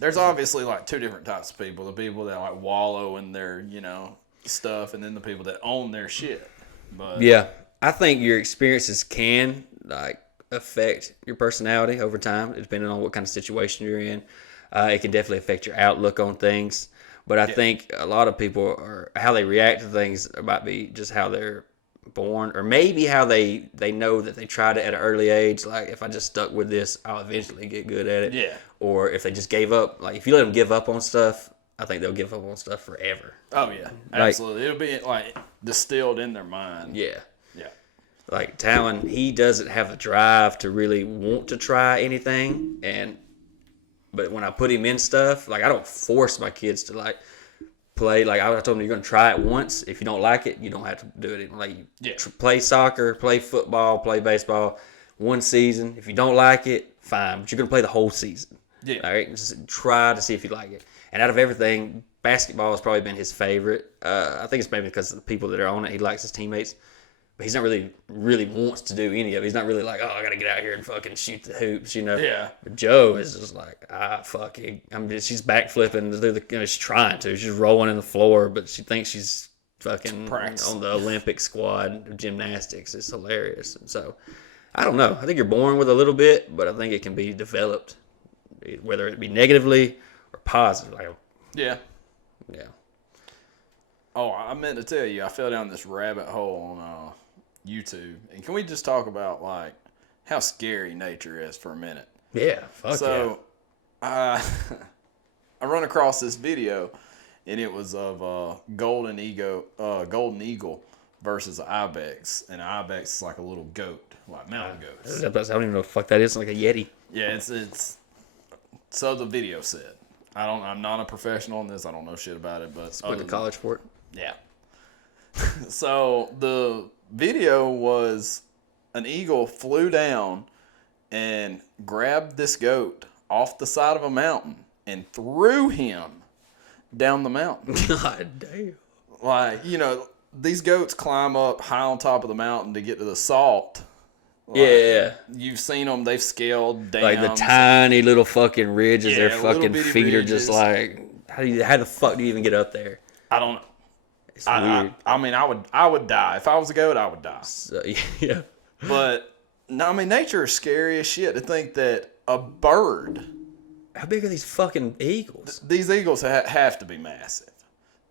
There's obviously, like, 2 different types of people. The people that, like, wallow in their, stuff, and then the people that own their shit. But yeah, I think your experiences can, like, affect your personality over time, depending on what kind of situation you're in. It can definitely affect your outlook on things. But I think a lot of people, how they react to things might be just how they're born, or maybe how they know that they tried it at an early age. Like, if I just stuck with this, I'll eventually get good at it. Yeah. Or if they just gave up. Like, if you let them give up on stuff, I think they'll give up on stuff forever. Oh, yeah. Absolutely. It'll be, like, distilled in their mind. Yeah. Yeah. Like, Talon, he doesn't have a drive to really want to try anything. But when I put him in stuff, like, I don't force my kids to, like, play. Like, I told them, you're going to try it once. If you don't like it, you don't have to do it. Like, play soccer, play football, play baseball, 1 season. If you don't like it, fine. But you're going to play the whole season. Yeah. All right? Just try to see if you like it. And out of everything, basketball has probably been his favorite. I think it's maybe because of the people that are on it. He likes his teammates. But he's not really wants to do any of it. He's not really like, oh, I got to get out here and fucking shoot the hoops, Yeah. But Joe is just like, fuck it. She's backflipping. She's trying to. She's rolling in the floor, but she thinks she's fucking on the Olympic squad of gymnastics. It's hilarious. And so, I don't know. I think you're born with a little bit, but I think it can be developed, whether it be negatively or positive. Yeah. Oh, I meant to tell you, I fell down this rabbit hole on YouTube. And can we just talk about, like, how scary nature is for a minute? Yeah, I run across this video, and it was of golden eagle versus an ibex. And an ibex is like a little goat, like mountain goats. I don't even know what the fuck that is. It's like a yeti. Yeah, it's so the video said. I'm not a professional in this. I don't know shit about it, but it's like a college sport. Yeah. So the video was an eagle flew down and grabbed this goat off the side of a mountain and threw him down the mountain. God damn. Like, these goats climb up high on top of the mountain to get to the salt. Like, yeah. You've seen them. They've scaled dams. Like the tiny little fucking ridges. Their fucking feet are just like, how the fuck do you even get up there? I don't know. It's weird. I would die. If I was a goat, I would die. So, yeah. But, no, nature is scary as shit. To think that a bird How big are these fucking eagles? These eagles have to be massive.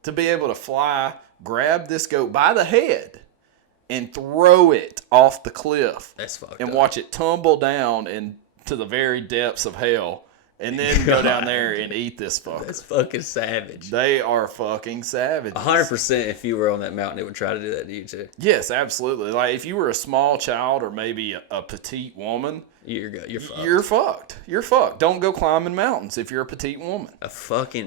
To be able to fly, grab this goat by the head, and throw it off the cliff. That's fucked and up. watch it tumble down into the very depths of hell. And then go down there and eat this fucker. That's fucking savage. They are fucking savages. 100% if you were on that mountain, it would try to do that to you too. Yes, absolutely. Like if you were a small child or maybe a petite woman, You're fucked. you're fucked. You're fucked. Don't go climbing mountains if you're a petite woman.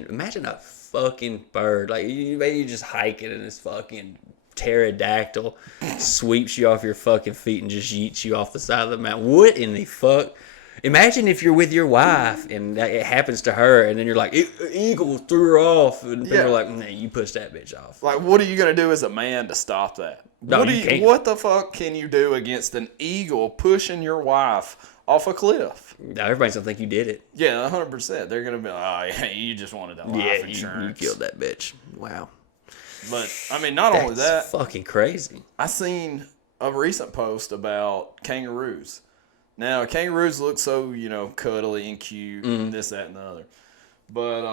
Imagine a fucking bird. Like maybe you're just hiking and this fucking pterodactyl sweeps you off your fucking feet and just yeets you off the side of the mountain. What in the fuck? Imagine if you're with your wife and it happens to her, and then you're like, eagle threw her off, and people are like, nah, you pushed that bitch off. Like, what are you gonna do as a man to stop that? No, you can't. What the fuck can you do against an eagle pushing your wife off a cliff? Now everybody's gonna think you did it. Yeah, 100%. They're gonna be like, oh yeah, you just wanted that life insurance. You killed that bitch. Wow. But I mean, not only that, fucking crazy. I seen a recent post about kangaroos. Now, kangaroos look so, cuddly and cute, and this, that, and the other. But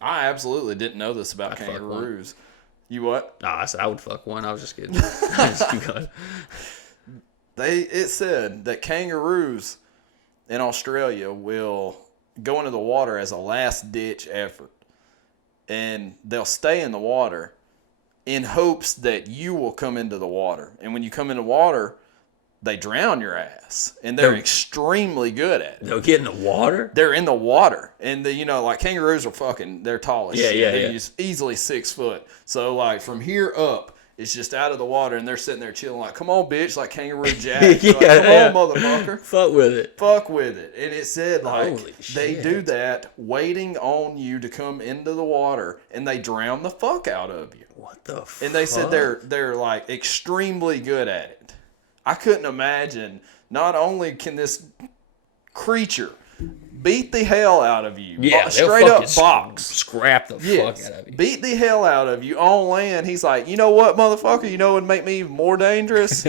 I absolutely didn't know this about kangaroos. You what? Nah, I said I would fuck one. I was just kidding. Just keep going. It said that kangaroos in Australia will go into the water as a last-ditch effort. And they'll stay in the water in hopes that you will come into the water. And when you come into water, they drown your ass, and they're extremely good at it. They'll get in the water? They're in the water, and like kangaroos are they're tall as shit. They're easily 6 foot. So like from here up, it's just out of the water, and they're sitting there chilling like, come on, bitch, like Kangaroo Jack. Come on, motherfucker. Fuck with it. Fuck with it. And it said like Holy they shit. do that waiting on you to come into the water, and they drown the fuck out of you. What the fuck? And they said they're like extremely good at it. I couldn't imagine. Not only can this creature beat the hell out of you, straight up box, scrap the fuck out of you, beat the hell out of you on land. He's like, you know what, motherfucker? You know what would make me even more dangerous?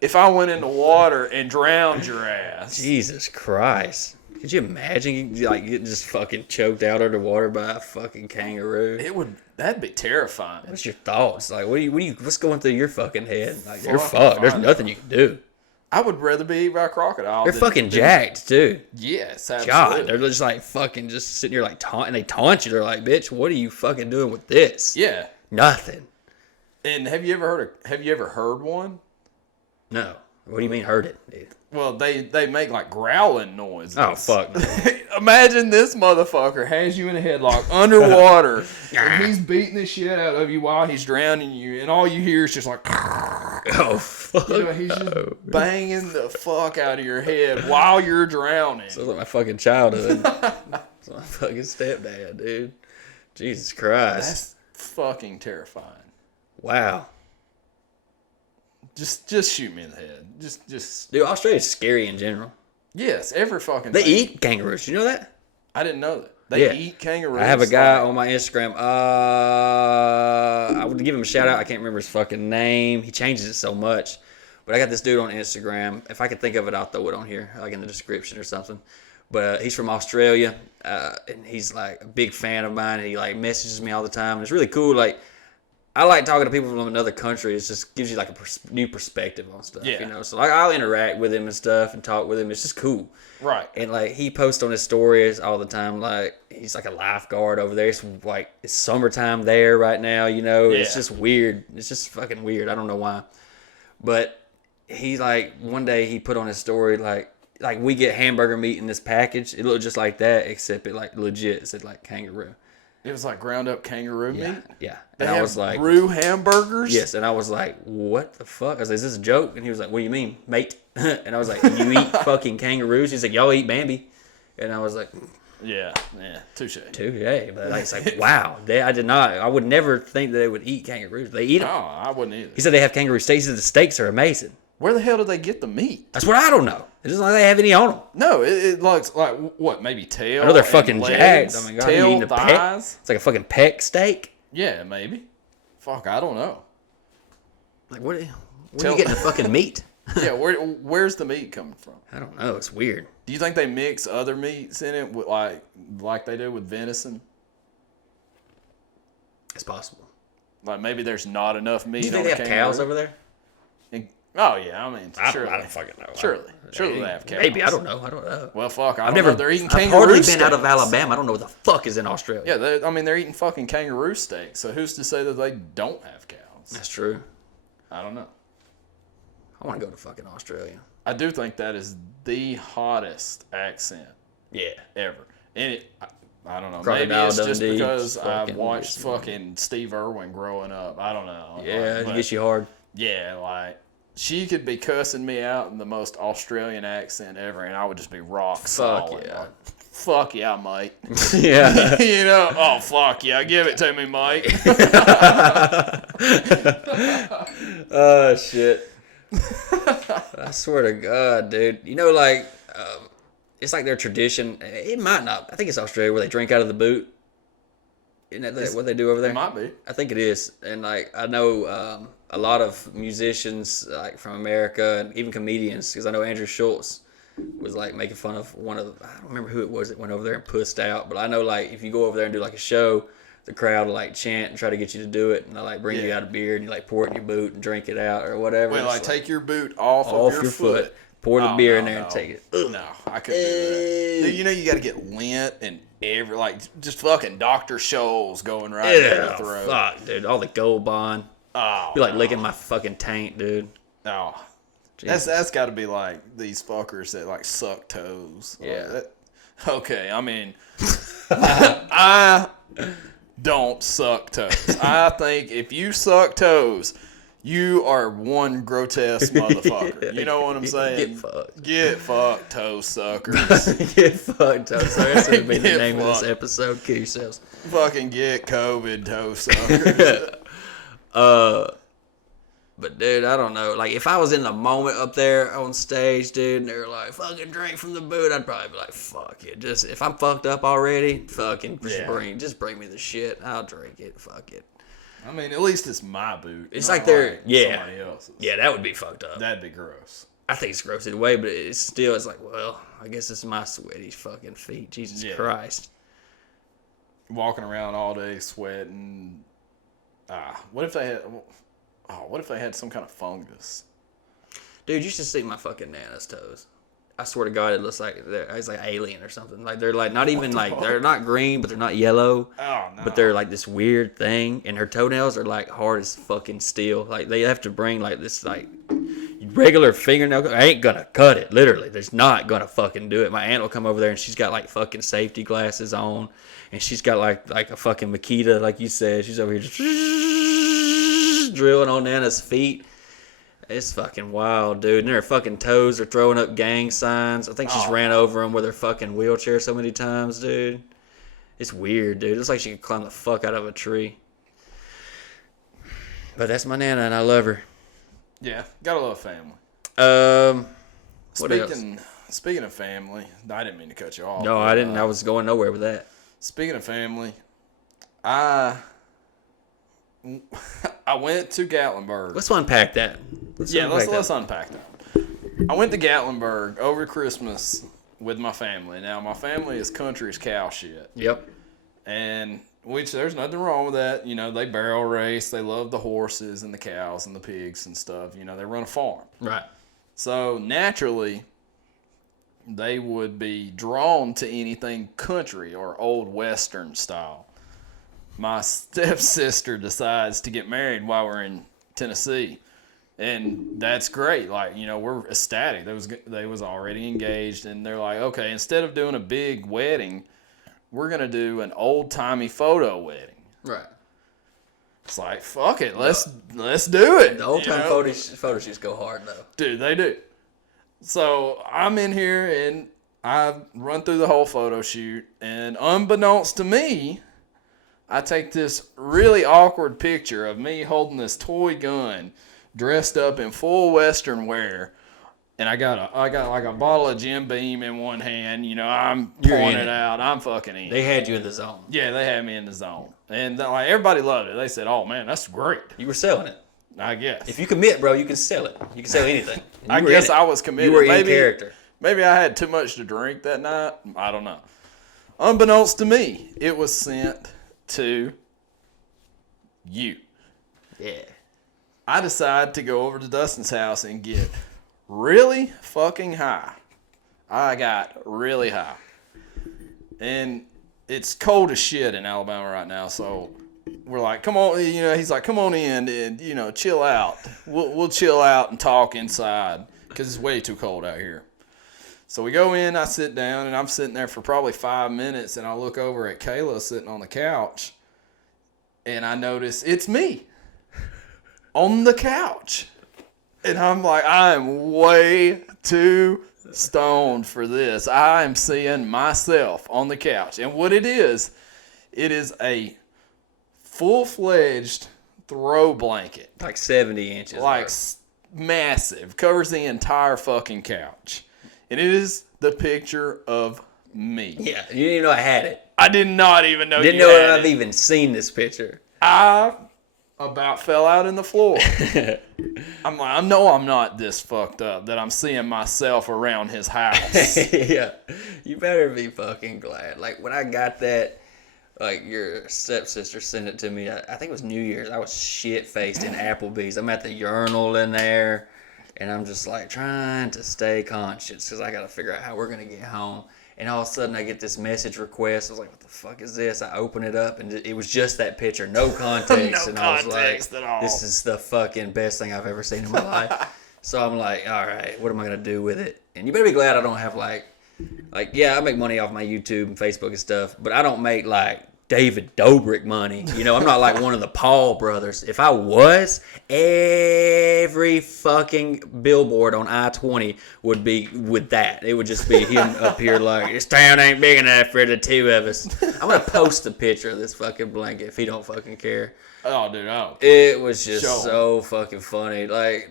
If I went in the water and drowned your ass. Jesus Christ. Could you imagine getting just fucking choked out underwater by a fucking kangaroo? That'd be terrifying. What's your thoughts? Like, what's going through your fucking head? Like, you're fucked. There's nothing you can do. I would rather be eaten by a crocodile. They're fucking jacked, too. Yes, absolutely. God, they're just like fucking just sitting here like and they taunt you. They're like, bitch, what are you fucking doing with this? Yeah. Nothing. And have you ever heard one? No. What do you mean heard it, dude? Well, they make like growling noises. Oh, fuck. Imagine this motherfucker has you in a headlock underwater, and he's beating the shit out of you while he's drowning you, and all you hear is just like, oh, fuck. He's just banging the fuck out of your head while you're drowning. Sounds like my fucking childhood. It's my fucking stepdad, dude. Jesus Christ. That's fucking terrifying. Wow. Just shoot me in the head. Just. Dude, Australia's scary in general. Yes, every fucking They thing. eat kangaroos. You know that? I didn't know that. They eat kangaroos. I have a guy on my Instagram. I would give him a shout out. I can't remember his fucking name. He changes it so much. But I got this dude on Instagram. If I can think of it, I'll throw it on here, like in the description or something. But he's from Australia, and he's like a big fan of mine. And he like messages me all the time. And it's really cool. Like, I like talking to people from another country. It just gives you like a new perspective on stuff, you know. So like I'll interact with him and stuff and talk with him. It's just cool, right? And like he posts on his stories all the time. Like he's like a lifeguard over there. It's like it's summertime there right now, you know. Yeah. It's just weird. It's just fucking weird. I don't know why, but he like one day he put on his story like we get hamburger meat in this package. It looked just like that, except it like legit. It said like kangaroo. It was like ground up kangaroo meat? Yeah. And I was like, brew hamburgers? Yes. And I was like, what the fuck? I was like, is this a joke? And he was like, what do you mean, mate? And I was like, you eat fucking kangaroos? He's like, y'all eat Bambi. And I was like, yeah. Touche. But I was like, wow. I did not. I would never think that they would eat kangaroos. They eat them. Oh, I wouldn't either. He said they have kangaroo steaks. He said the steaks are amazing. Where the hell do they get the meat? That's what I don't know. It's just like they have any on them. No, it looks like what? Maybe tail. I know they're fucking legs, jacked. I mean, God, tail, you eating thighs. It's like a fucking peck steak. Yeah, maybe. Fuck, I don't know. Like where are you getting the fucking meat? Yeah, where's the meat coming from? I don't know. It's weird. Do you think they mix other meats in it, with, like they do with venison? It's possible. Like maybe there's not enough meat. Do you think on they have cows over there? Oh yeah, I mean, surely. I don't fucking know. Surely they have cows. Maybe, I don't know. Well, fuck, I've never. They're eating I've kangaroo hardly steaks. been out of Alabama. I don't know what the fuck is in Australia. Yeah, they're eating fucking kangaroo steaks. So who's to say that they don't have cows? That's true. I don't know. I want to go to fucking Australia. I do think that is the hottest accent ever. And I don't know. Crocodile Maybe it's just Dundee, because I fucking watched fucking Steve Irwin growing up. I don't know. Yeah, it gets you hard. Yeah, like she could be cussing me out in the most Australian accent ever, and I would just be rock solid. Yeah. Like, fuck yeah, mate. Yeah. You know, oh fuck yeah, give it to me, mate. Oh shit. I swear to God, dude. You know, like, it's like their tradition. It might not. I think it's Australia where they drink out of the boot. Isn't that what they do over there? It might be. I think it is. And, like, I know a lot of musicians, like, from America and even comedians, because I know Andrew Schultz was, like, making fun of one of the, I don't remember who it was that went over there and pussed out. But I know, like, if you go over there and do, like, a show, the crowd will, like, chant and try to get you to do it. And they'll, like, bring you out a beer and you, like, pour it in your boot and drink it out or whatever. Wait, like, take your boot off your foot. Pour the beer in there and take it. Ugh. No, I couldn't do that. Dude, you know you got to get lint and just fucking Dr. Scholl's going right down the throat. Fuck, dude. All the Gold Bond. Oh, Be like licking my fucking taint, dude. No. Jesus. That's got to be like these fuckers that like suck toes. Yeah. Okay, I mean, I don't suck toes. I think if you suck toes, you are one grotesque motherfucker. You know what I'm saying? Get fucked. Get fucked, toe suckers. Get fucked, toe suckers. That's going to be the name of this episode. Kill yourselves. Fucking get COVID, toe suckers. But, dude, I don't know. Like, if I was in the moment up there on stage, dude, and they were like, fucking drink from the boot, I'd probably be like, fuck it. Just, if I'm fucked up already, fucking bring me the shit. I'll drink it. Fuck it. I mean, at least it's my boot. It's like they're, somebody else's. Yeah, that would be fucked up. That'd be gross. I think it's gross either way, but it's like, well, I guess it's my sweaty fucking feet. Jesus Christ. Walking around all day sweating. What if they had some kind of fungus? Dude, you should see my fucking Nana's toes. I swear to God, it looks like it's like alien or something. Like they're like not even like they're not green, but they're not yellow. Oh no! But they're like this weird thing, and her toenails are like hard as fucking steel. Like they have to bring like this like regular fingernail. I ain't gonna cut it. Literally, there's not gonna fucking do it. My aunt will come over there, and she's got like fucking safety glasses on, and she's got like a fucking Makita, like you said. She's over here just drilling on Nana's feet. It's fucking wild, dude. And her fucking toes are throwing up gang signs. I think she's ran over them with her fucking wheelchair so many times, dude. It's weird, dude. It's like she could climb the fuck out of a tree. But that's my Nana, and I love her. Yeah, gotta love family. What else? Speaking of family, I didn't mean to cut you off. No, I didn't. I was going nowhere with that. Speaking of family, I went to Gatlinburg. Let's unpack that. Let's unpack that. I went to Gatlinburg over Christmas with my family. Now, my family is country as cow shit. Yep. And which there's nothing wrong with that. You know, they barrel race. They love the horses and the cows and the pigs and stuff. You know, they run a farm. Right. So, naturally, they would be drawn to anything country or old Western style. My stepsister decides to get married while we're in Tennessee. And that's great. Like, you know, we're ecstatic. They was already engaged. And they're like, okay, instead of doing a big wedding, we're going to do an old-timey photo wedding. Right. It's like, fuck it. Let's do it. The old-time photo shoots go hard, though. Dude, they do. So I'm in here, and I run through the whole photo shoot. And unbeknownst to me, I take this really awkward picture of me holding this toy gun dressed up in full Western wear. And I got like a bottle of Jim Beam in one hand. You know, I'm pouring it out. I'm fucking in. They had you in the zone. Yeah, they had me in the zone. And like everybody loved it. They said, oh, man, that's great. You were selling it. I guess. If you commit, bro, you can sell it. You can sell anything. I guess I was committed. You were in character. Maybe I had too much to drink that night. I don't know. Unbeknownst to me, it was sent to you. Yeah. I decided to go over to Dustin's house and get really fucking high. I got really high. And it's cold as shit in Alabama right now, so we're like, come on, he's like, come on in and, chill out. We'll chill out and talk inside because it's way too cold out here. So we go in, I sit down, and I'm sitting there for probably 5 minutes, and I look over at Kayla sitting on the couch, and I notice it's me on the couch. And I'm like, I am way too stoned for this. I am seeing myself on the couch. And what it is a full-fledged throw blanket. Like 70 inches. Like massive. Covers the entire fucking couch. And it is the picture of me. Yeah, you didn't even know I had it. I did not even know Didn't you know had I've it. even seen this picture. I about fell out in the floor. I'm like, I know I'm not this fucked up that I'm seeing myself around his house. Yeah, you better be fucking glad. Like, when I got that, like, your stepsister sent it to me, I think it was New Year's. I was shit-faced in Applebee's. I'm at the urinal in there, and I'm just, like, trying to stay conscious because I got to figure out how we're going to get home. And all of a sudden, I get this message request. I was like, what the fuck is this? I open it up, and it was just that picture. No context. No and I was context like, at all. this is the fucking best thing I've ever seen in my life. So I'm like, all right, what am I going to do with it? And you better be glad I don't have, like, yeah, I make money off my YouTube and Facebook and stuff, but I don't make, like, David Dobrik money. I'm not like one of the Paul brothers. If I was, every fucking billboard on I-20 would be with that. It would just be him up here like, this town ain't big enough for the two of us. I'm going to post a picture of this fucking blanket if he don't fucking care. Oh, dude, oh. It was just so fucking funny. Like,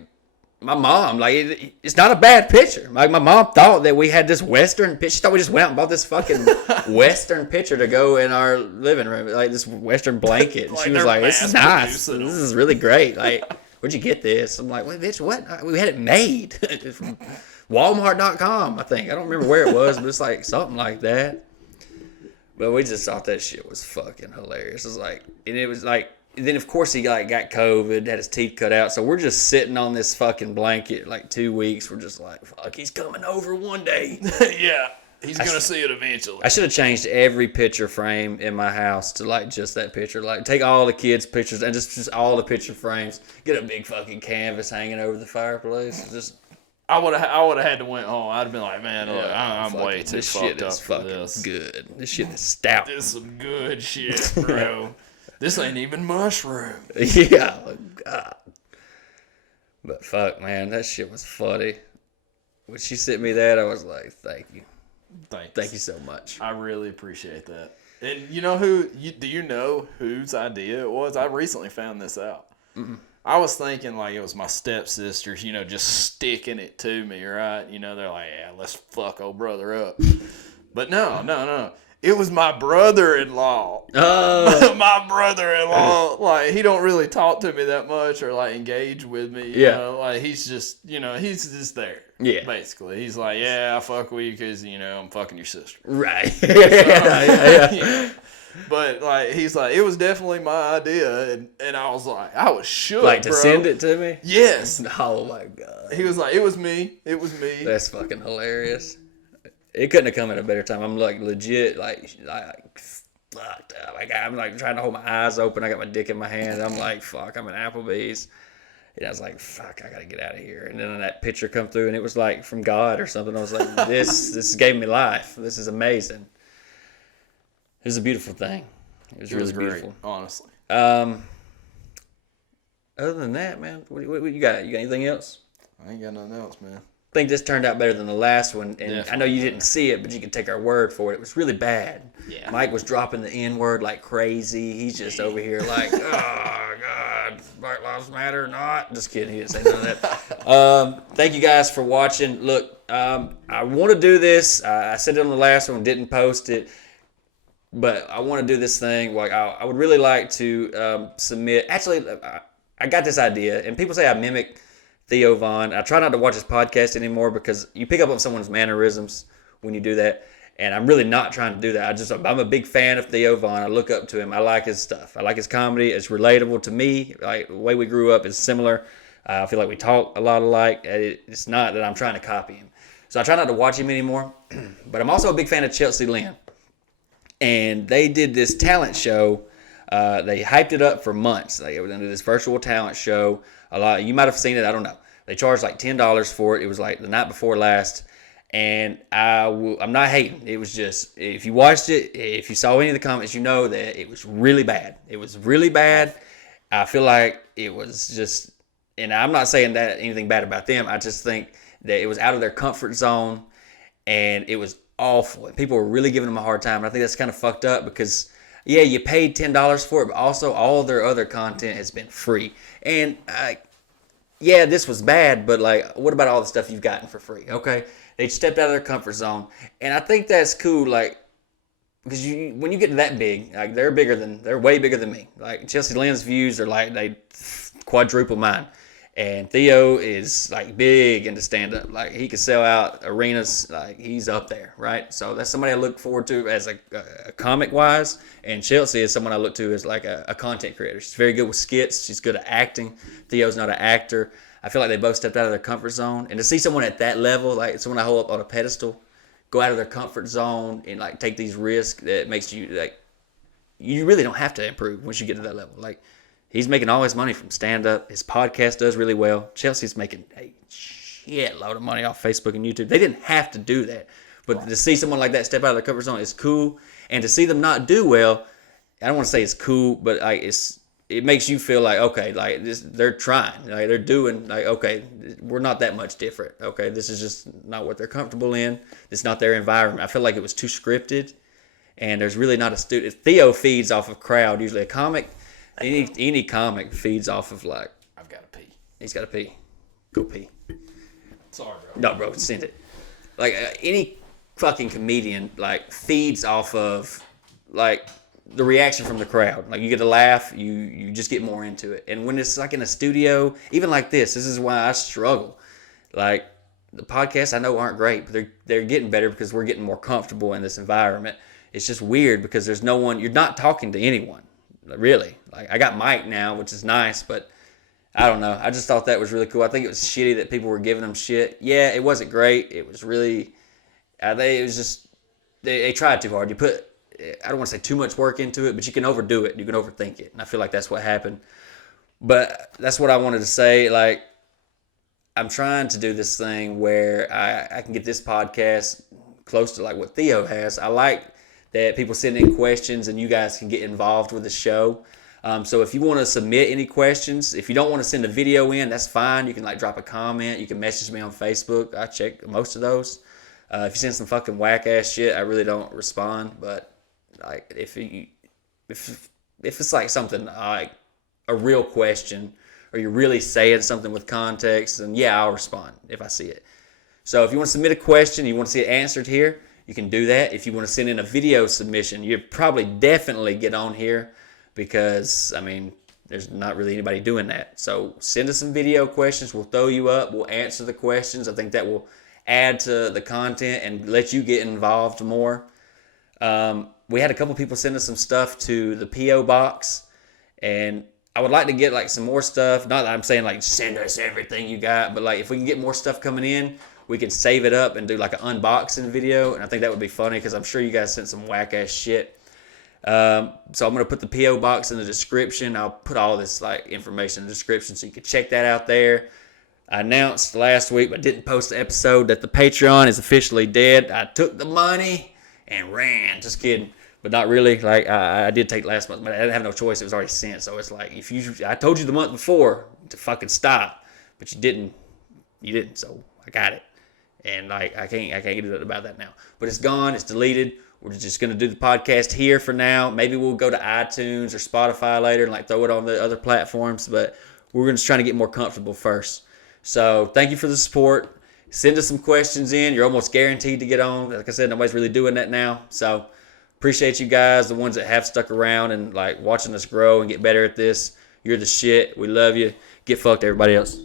my mom, like, it's not a bad picture. Like, my mom thought that we had this Western picture. She thought we just went out and bought this fucking Western picture to go in our living room, like this Western blanket. And she was like, this is nice. This is really great. Like, where'd you get this? I'm like, wait, bitch, what? We had it made from Walmart.com, I think. I don't remember where it was, but it's like something like that. But we just thought that shit was fucking hilarious. It was like, and it was like, and then, of course, he got COVID, had his teeth cut out. So we're just sitting on this fucking blanket like 2 weeks. We're just like, fuck, he's coming over one day. Yeah, he's going to see it eventually. I should have changed every picture frame in my house to like just that picture. Like, take all the kids' pictures and just all the picture frames. Get a big fucking canvas hanging over the fireplace. Just I would have had to went home. I'd have been like, man, look, I'm way too this fucked shit up is for fucking this. good. This shit is stout. This is some good shit, bro. This ain't even mushroom. Yeah, oh God. But fuck, man, that shit was funny. When she sent me that, I was like, thank you. Thank you so much. I really appreciate that. And do you know whose idea it was? I recently found this out. Mm-mm. I was thinking like it was my stepsisters, just sticking it to me, right? They're like, yeah, let's fuck old brother up. But no. It was my brother-in-law. Oh. My brother-in-law, like, he don't really talk to me that much or, like, engage with me. You know? Like, he's just, he's just there. Yeah. Basically. He's like, yeah, I fuck with you because, I'm fucking your sister. Right. Yeah. But, like, he's like, it was definitely my idea. And I was like, I was shook, like, to bro. send it to me? Yes. Oh, my God. He was like, it was me. It was me. That's fucking hilarious. It couldn't have come at a better time. I'm like legit, like fucked up. Like, I'm like trying to hold my eyes open. I got my dick in my hand. I'm like, fuck, I'm in Applebee's. And I was like, fuck, I gotta get out of here. And then that picture come through, and it was like from God or something. I was like, this gave me life. This is amazing. It was a beautiful thing. It was really great, beautiful, honestly. Other than that, man, what you got? You got anything else? I ain't got nothing else, man. I think this turned out better than the last one, and Definitely. I know you didn't see it, but you can take our word for it. It was really bad. Yeah. Mike was dropping the N-word like crazy. He's just over here like, oh, God, Black Lives Matter or not. Just kidding. He didn't say none of that. Thank you guys for watching. Look, I want to do this. I said it on the last one, didn't post it, but I want to do this thing. Like, I would really like to submit. Actually, I I got this idea, and people say I mimic Theo Von. I try not to watch his podcast anymore because you pick up on someone's mannerisms when you do that. And I'm really not trying to do that. I'm a big fan of Theo Von. I look up to him. I like his stuff. I like his comedy. It's relatable to me. Like the way we grew up is similar. I feel like we talk a lot alike. It's not that I'm trying to copy him. So I try not to watch him anymore. But I'm also a big fan of Chelsea Lynn. And they did this talent show. They hyped it up for months. They did this virtual talent show. You might have seen it. I don't know. They charged like $10 for it. It was like the night before last. And I'm not hating. It was just, if you watched it, if you saw any of the comments, you know that it was really bad. It was really bad. I feel like it was just, and I'm not saying that anything bad about them. I just think that it was out of their comfort zone, and it was awful. And people were really giving them a hard time. And I think that's kind of fucked up because, yeah, you paid $10 for it, but also all of their other content has been free. And, yeah, this was bad, but, like, what about all the stuff you've gotten for free, okay? They stepped out of their comfort zone, and I think that's cool. Like, because when you get to that big, like they're way bigger than me. Like Chelsea Lynn's views are like they quadruple mine, and Theo is like big into stand up. Like he could sell out arenas. Like he's up there, right? So that's somebody I look forward to as a comic wise, and Chelsea is someone I look to as like a content creator. She's very good with skits. She's good at acting. Theo's not an actor. I feel like they both stepped out of their comfort zone. And to see someone at that level, like someone I hold up on a pedestal, go out of their comfort zone and like take these risks, that makes you like, you really don't have to improve once you get to that level. Like he's making all his money from stand up. His podcast does really well. Chelsea's making a shitload of money off Facebook and YouTube. They didn't have to do that. But to see someone like that step out of their comfort zone is cool. And to see them not do well, I don't want to say it's cool, but like it makes you feel like, okay, like this, they're trying, like they're doing, like, okay, we're not that much different. Okay, this is just not what they're comfortable in. It's not their environment. I feel like it was too scripted, and there's really not a student. Theo feeds off of crowd. Usually a comic, any comic feeds off of like, I've got to pee. He's got to pee. Go pee. Sorry, bro. No, bro, send it. Like any fucking comedian like feeds off of like the reaction from the crowd. Like you get a laugh, you just get more into it. And when it's like in a studio, even like this is why I struggle. Like the podcasts I know aren't great, but they're getting better because we're getting more comfortable in this environment. It's just weird because there's no one, you're not talking to anyone, really. Like I got Mike now, which is nice, but I don't know. I just thought that was really cool. I think it was shitty that people were giving them shit. Yeah, it wasn't great. It was really, they tried too hard. I don't want to say too much work into it, but you can overdo it. You can overthink it. And I feel like that's what happened. But that's what I wanted to say. Like, I'm trying to do this thing where I can get this podcast close to like what Theo has. I like that people send in questions and you guys can get involved with the show. So if you want to submit any questions, if you don't want to send a video in, that's fine. You can like drop a comment. You can message me on Facebook. I check most of those. If you send some fucking whack ass shit, I really don't respond. But like if it's like something like a real question or you're really saying something with context, then yeah, I'll respond if I see it. So if you want to submit a question, you want to see it answered here, you can do that. If you want to send in a video submission, you'd probably definitely get on here because, I mean, there's not really anybody doing that. So send us some video questions. We'll throw you up. We'll answer the questions. I think that will add to the content and let you get involved more. We had a couple people send us some stuff to the P.O. box, and I would like to get like some more stuff. Not that I'm saying like send us everything you got, but like if we can get more stuff coming in, we can save it up and do like an unboxing video, and I think that would be funny because I'm sure you guys sent some whack ass shit. So I'm gonna put the P.O. box in the description. I'll put all this like information in the description so you can check that out there. I announced last week, but didn't post the episode, that the Patreon is officially dead. I took the money and ran. Just kidding. But not really. Like I did take last month, but I didn't have no choice. It was already sent. So it's like I told you the month before to fucking stop, but you didn't. You didn't. So I got it, and like I can't get it about that now. But it's gone. It's deleted. We're just gonna do the podcast here for now. Maybe we'll go to iTunes or Spotify later and like throw it on the other platforms. But we're just trying to get more comfortable first. So thank you for the support. Send us some questions in. You're almost guaranteed to get on. Like I said, nobody's really doing that now. So appreciate you guys, the ones that have stuck around and like watching us grow and get better at this. You're the shit. We love you. Get fucked, everybody else.